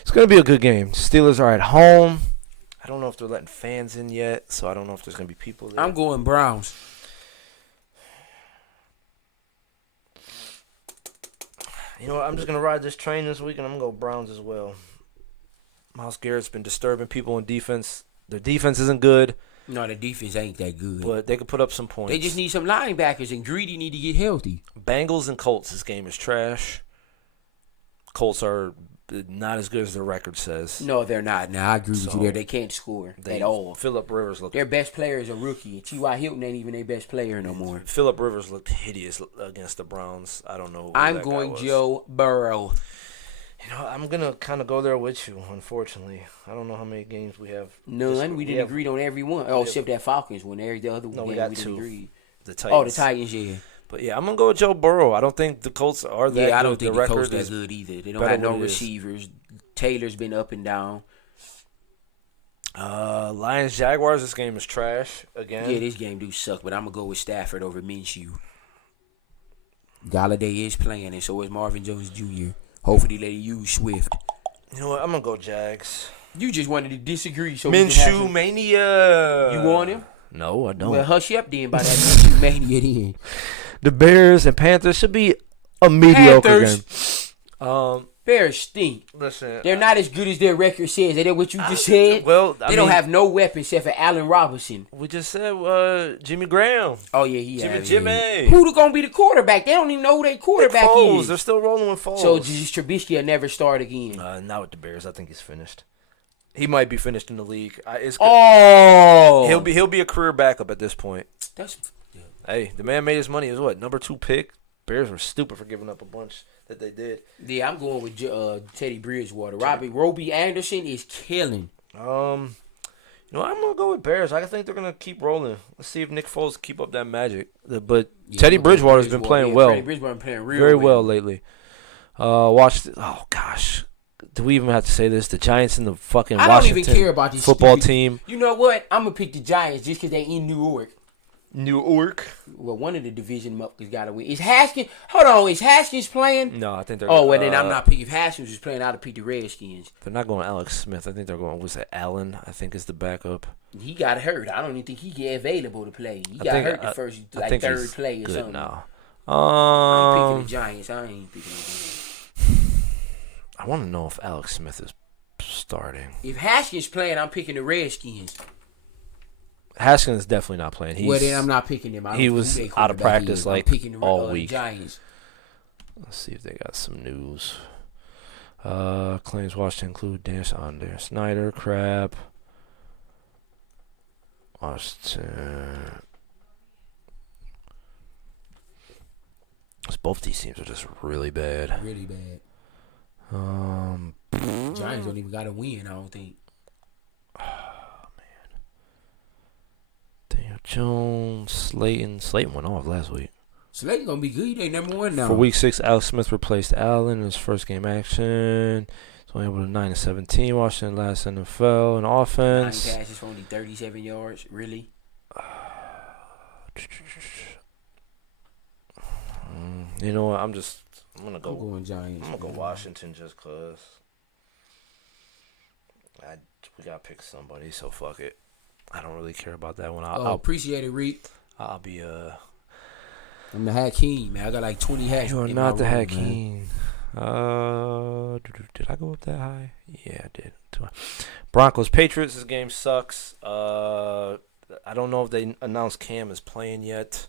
It's going to be a good game. Steelers are at home. I don't know if they're letting fans in yet, so I don't know if there's going to be people there. I'm going Browns. You know what? I'm just going to ride this train this week, and I'm going to go Browns as well. Myles Garrett's been disturbing people on defense. Their defense isn't good, No, the defense ain't that good. but they could put up some points. They just need some linebackers, and Greedy need to get healthy. Bengals and Colts, this game is trash. Colts are not as good as their record says. No, they're not. Now, I agree with So, you there. They can't score at all. Phillip Rivers looked Their best player is a rookie. T.Y. Hilton ain't even their best player no more. Phillip Rivers looked hideous against the Browns. I don't know. Who I'm that guy going was. Joe Burrow. You know, I'm gonna kind of go there with you. Unfortunately, I don't know how many games we have. None. We didn't have agree on every one. Oh, except that Falcons one. Every the other one. No, we yeah, got we didn't 2. agree. The Titans. Oh, the Titans, yeah. But yeah, I'm gonna go with Joe Burrow. I don't think the Colts are that. Yeah, I don't good. think Their the coach record that is good either. They don't better have no than it is. receivers. Taylor's been up and down. Lions Jaguars. This game is trash again. Yeah, this game do suck, but I'm gonna go with Stafford over Minshew. Galladay is playing, and so is Marvin Jones Jr. Hopefully they use Swift. You know what? I'm gonna go Jags. You just wanted to disagree, so we can have Minshew some- mania. You want him? No, I don't. Well, hush up then by that Minshew mania then. The Bears and Panthers should be a mediocre Panthers. game. Bears stink. Listen, They're not as good as their record says. Is that what you just said? well, they don't have no weapons except for Allen Robinson. We just said Jimmy Graham. Oh yeah, he has. Jimmy. Who gonna be the quarterback? They don't even know who their quarterback Foles. is. They're still rolling with Foles. So just Trubisky will never start again. Not with the Bears. I think he's finished. He might be finished in the league. He'll be a career backup at this point. Hey, the man made his money. He was what, number 2 pick? Bears were stupid for giving up a bunch that they did. Yeah, I'm going with Teddy Bridgewater. Robbie Anderson is killing. I'm gonna go with Bears. I think they're gonna keep rolling. Let's see if Nick Foles keep up that magic. But Teddy Bridgewater's been playing well. Teddy Bridgewater's been playing very well lately. Oh gosh, do we even have to say this? The Giants and the fucking Washington don't even care about this football stupid team. You know what? I'm gonna pick the Giants just because they in New York. Well, one of the division muckers got to win. Is Haskins? Hold on, is Haskins playing? No, I think they're. Oh, well then I'm not picking. If Haskins was playing, I'd have picked the Redskins. They're not going Alex Smith. I think they're going. What's that? Allen. I think is the backup. He got hurt. I don't even think he get available to play. He got hurt the first third play or something. Now. I'm picking the Giants. I ain't picking the Giants. I want to know if Alex Smith is starting. If Haskins playing, I'm picking the Redskins. Haskins is definitely not playing. Well, then I'm not picking him. He was out of practice like all week. Giants. Let's see if they got some news. Claims Washington include Dan Snyder, Crab. Washington. Both these teams are just really bad. Really bad. Giants don't even got to win, I don't think. Daniel Jones, Slayton went off last week. Slayton gonna be good. They number 1 now. For week 6, Alex Smith replaced Allen in his first game action. He's only able to 9-17. Washington last NFL in offense. 9 passes for only 37 yards. Really? You know what? I'm gonna go. I'm going Giants. I'm gonna go Washington just cause. We gotta pick somebody, so fuck it. I don't really care about that one. I'll appreciate it, Reed. I'll be I'm the Hakeem, man. I got like 20 hats. You are not the Hakeem. Did I go up that high? Yeah, I did. Broncos Patriots. This game sucks. I don't know if they announced Cam is playing yet.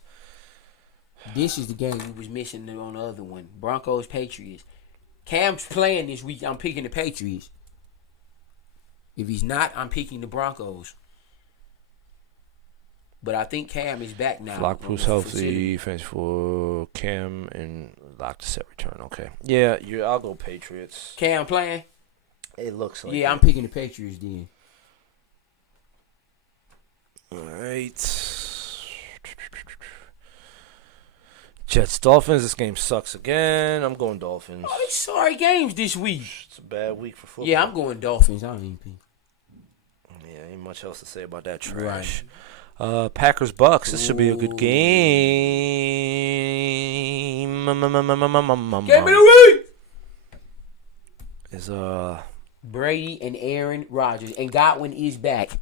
This is the game we was missing on the other one. Broncos Patriots. Cam's playing this week. I'm picking the Patriots. If he's not, I'm picking the Broncos. But I think Cam is back now. Lock proves healthy. Fans for Cam and lock to set return. Okay. Yeah, I'll go Patriots. Cam playing? It looks like I'm picking the Patriots then. All right. Jets Dolphins. This game sucks again. I'm going Dolphins. Oh, it's sorry games this week. It's a bad week for football. Yeah, I'm going Dolphins. I ain't picking. Yeah, ain't much else to say about that trash. Right. Packers Bucks. This should be a good game. Game of the week is Brady and Aaron Rodgers, and Godwin is back.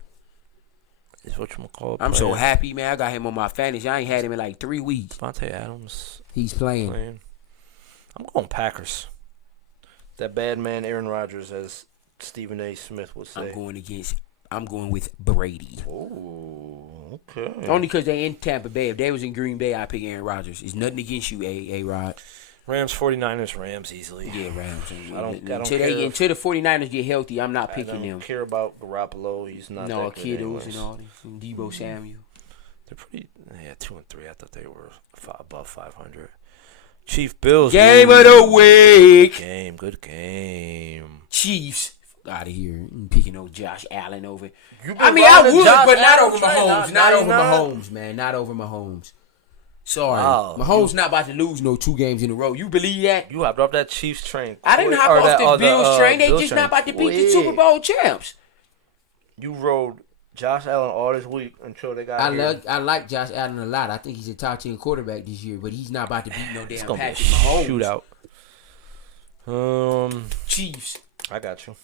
Is what you call. I'm so happy, man. I got him on my fantasy. I ain't had him in like 3 weeks. Devontae Adams. He's playing. I'm going Packers. That bad man Aaron Rodgers, as Stephen A. Smith would say. I'm going with Brady. Oh, okay. Only because they in Tampa Bay. If they was in Green Bay, I'd pick Aaron Rodgers. It's nothing against you, A-Rod. Rams, 49ers, Rams easily. Yeah, Rams. I don't until the 49ers get healthy, I'm not picking them. I don't care about Garoppolo. He's not that good Kiddos and all this. And Debo Samuel. They're pretty. Yeah, 2-3. I thought they were above 500. Chief Bills. Game of the week. Good game. Chiefs. Out of here. I'm picking old Josh Allen over. I would, but not over Mahomes. Not over Mahomes, man. Not over Mahomes. Sorry. Mahomes not about to lose no 2 games in a row. You believe that? You hopped off that Chiefs train. I didn't hop off the Bills train. They just not about to beat the Super Bowl champs. You rode Josh Allen all this week until they got I like Josh Allen a lot. I think he's a top 10 quarterback this year, but he's not about to beat no It's damn gonna Patrick be a Mahomes. shootout. Chiefs. I got you.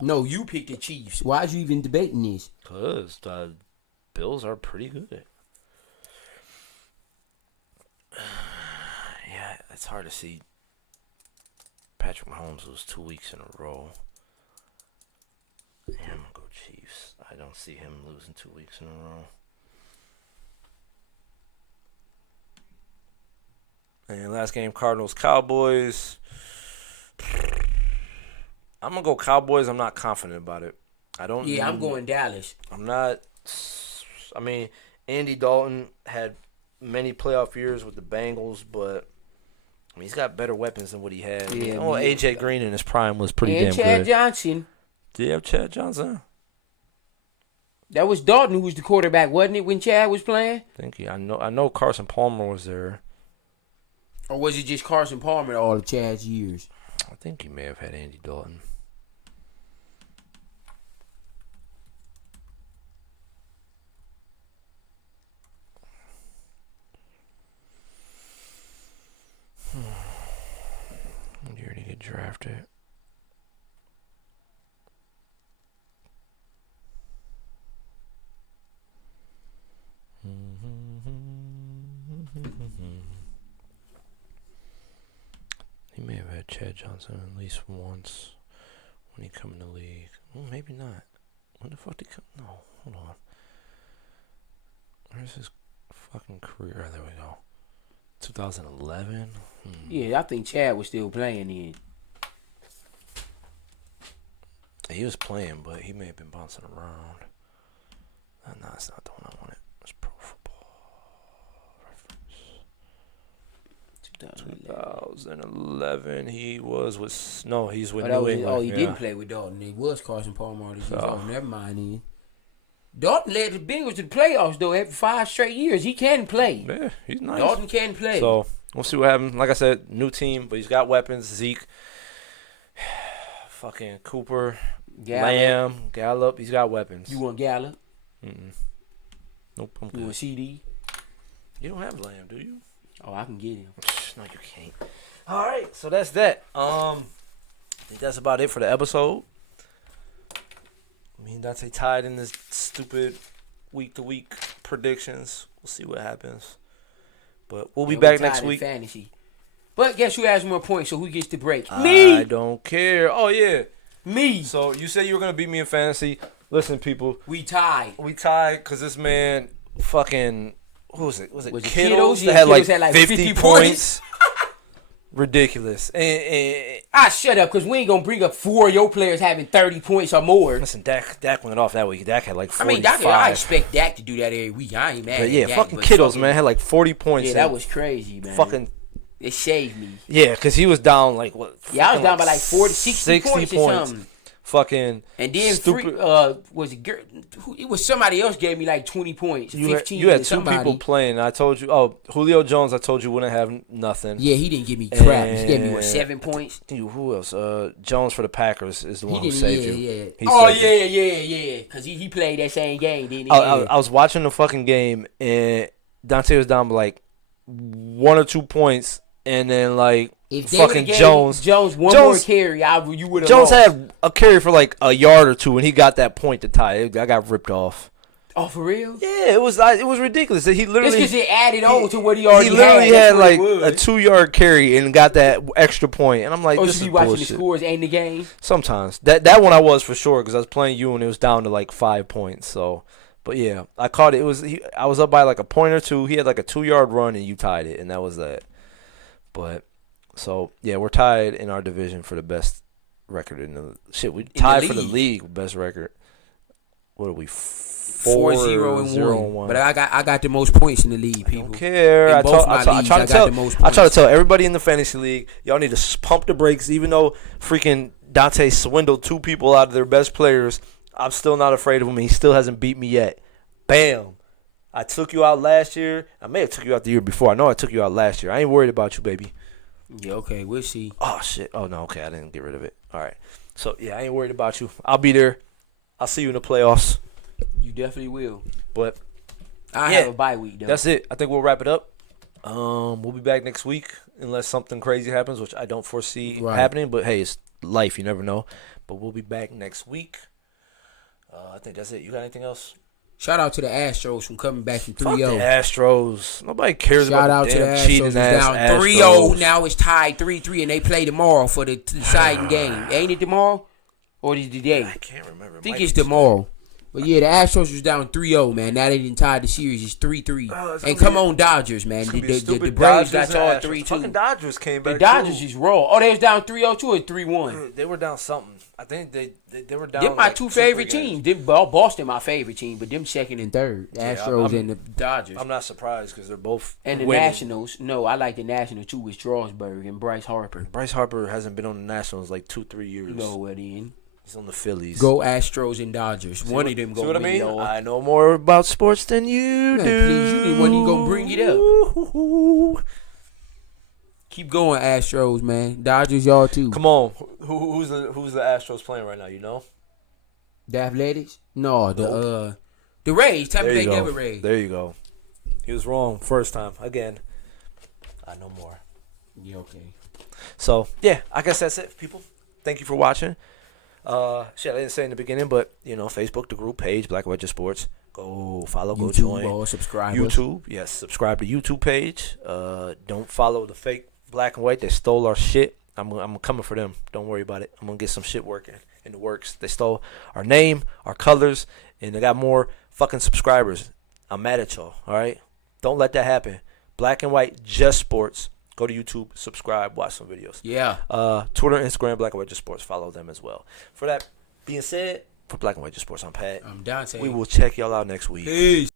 No, you picked the Chiefs. Why'd you even debating this? Cause the Bills are pretty good. Yeah, it's hard to see Patrick Mahomes lose 2 weeks in a row. Yeah, I'm gonna go Chiefs. I don't see him losing 2 weeks in a row. And last game, Cardinals Cowboys. I'm gonna go Cowboys. I'm not confident about it. I'm going Dallas. I'm not. I mean, Andy Dalton had many playoff years with the Bengals, but I mean, he's got better weapons than what he had. Yeah, AJ Green in his prime was pretty and damn Chad good. Johnson. Did you have Chad Johnson? That was Dalton who was the quarterback, wasn't it, when Chad was playing? Thank you. I know Carson Palmer was there. Or was it just Carson Palmer all of Chad's years? I think he may have had Andy Dalton. When year did he get drafted? He may have had Chad Johnson at least once when he come in the league. Well, maybe not. When the fuck did he come? No, hold on. Where's his fucking career? Oh, there we go. 2011? Yeah, I think Chad was still playing then. He was playing, but he may have been bouncing around. No, that's not the one I wanted. It's Pro Football Reference. 2011. He was with. No, he's with New England. He didn't play with Dalton. It was Carson Palmer. Never mind then. Dalton led the Bengals to the playoffs, though, every 5 straight years. He can play. Yeah, he's nice. Dalton can play. So, we'll see what happens. Like I said, new team, but he's got weapons. Zeke, fucking Cooper, Lamb, Gallup. He's got weapons. You want Gallup? Nope, I'm You good. want CD? You don't have Lamb, do you? Oh, I can get him. No, you can't. All right, so that's that. I think that's about it for the episode. Me and Dante tied in this stupid week-to-week predictions. We'll see what happens. But we'll be back next week. Fantasy. But guess who has more points, so who gets the break? Me! I don't care. Oh, yeah. Me. So you said you were going to beat me in fantasy. Listen, people. We tied. We tied because this man fucking, who was it? Was it Was it Kittles? Kittles? That Yeah, had like Kittles had like 50 50 points. Ridiculous. And shut up, because we ain't going to bring up 4 of your players having 30 points or more. listen, Dak went off that week. Dak had like 45. I mean, I expect Dak to do that every week. I ain't mad But at yeah, Dak, fucking but Kittles, man, had like 40 points. Yeah, that was crazy, man. Fucking. It saved me. Yeah, because he was down like what? Yeah, I was down by like 40, 60 points or something. Fucking. And then stupid. It was somebody else gave me like 20 points, 15. You had 2 somebody. people playing. I told you. Oh, Julio Jones. I told you wouldn't have nothing. Yeah, he didn't give me crap. He gave me And 7 points. Who else? Jones for the Packers is the one who He saved didn't. you. Yeah. He Oh saved you. yeah. Because he played that same game, didn't he? I was watching the fucking game and Dante was down by like 1 or 2 points, and then like if they fucking gave Jones more carry, you would have. Jones had a carry for like a yard or 2, and he got that point to tie. I got ripped off. Oh, for real? Yeah, it was ridiculous. He literally It's because it added on to what he already had. He literally had like a a 2-yard carry and got that extra point. And I'm like, this should is be watching bullshit. the scores and the game? Sometimes that one I was for sure because I was playing you and it was down to like 5 points. So, but yeah, I caught it. I was up by like a point or 2. He had like a 2-yard run and you tied it, and that was that. But so yeah, we're tied in our division for the best record in the shit. We tied for the league best record. What are we? 4-0-1. But I got the most points in the league, people. I don't care. I try to tell everybody in the fantasy league, y'all need to pump the brakes. Even though freaking Dante swindled 2 people out of their best players, I'm still not afraid of him. He still hasn't beat me yet. Bam. I took you out last year. I may have took you out the year before. I know I took you out last year. I ain't worried about you, baby. Yeah, okay. We'll see. Oh, shit. Oh, no. Okay, I didn't get rid of it. All right. So, yeah, I ain't worried about you. I'll be there. I'll see you in the playoffs. You definitely will. But I Yeah. have a bye week though. that's it. I think we'll wrap it up. We'll be back next week unless something crazy happens, which I don't foresee Right. happening. But hey, it's life. You never know. But we'll be back next week. I think that's it. You got anything else? Shout out to the Astros from coming back from Fuck the 3-0. Astros. Nobody cares Shout about out the to the damn Astros. cheating It's ass down Astros. 3-0. Now it's tied 3-3, and they play tomorrow for the deciding game. Ain't it tomorrow? Or is it today? I can't remember. I think it's tomorrow. But yeah, the Astros was down 3-0, man. Now they didn't tie the series. It's 3-3. Oh, it's And gonna come be- on, Dodgers, man. The stupid Braves Dodgers got y'all and Astros. 3-2. Fucking Dodgers came The back. Dodgers too. is roll. Oh, they was down 3-0 or 3-1. They were down something. I think they were down. Them my like 2 3 favorite games. teams. Boston my favorite team, but them second and third. The Yeah, Astros I'm- and the Dodgers. I'm not surprised because they're both And the winning. Nationals. No, I like the Nationals too with Strasburg and Bryce Harper. Bryce Harper hasn't been on the Nationals like 2-3 years. No, well then. He's on the Phillies. Go Astros and Dodgers. See One what- of them see gonna what I win mean? it all. I know more about sports than you Man, do. please, you the one you gonna bring it up. Keep going, Astros, man. Dodgers, y'all too. Come on, who's the Astros playing right now? You know. The Athletics? No, the Rays. Tampa There Bay you Devil go. Rays. There you go. He was wrong first time. Again, I know more. Yeah, okay. So yeah, I guess that's it, people. Thank you for watching. Shit, I didn't say in the beginning, but Facebook, the group page, Black and White Just Sports. Go follow, go YouTube, join. all subscribers. YouTube, yes, subscribe to YouTube page. Don't follow the fake Black and White. They stole our shit. I'm coming for them. Don't worry about it. I'm gonna get some shit working in the works. They stole our name, our colors, and they got more fucking subscribers. I'm mad at y'all. All right, don't let that happen. Black and White Just Sports. Go to YouTube, subscribe, watch some videos. Yeah. Twitter, Instagram, Black and White Just Sports. Follow them as well. For that being said, for Black and White Just Sports, I'm Pat. I'm Dante. We will check y'all out next week. Peace.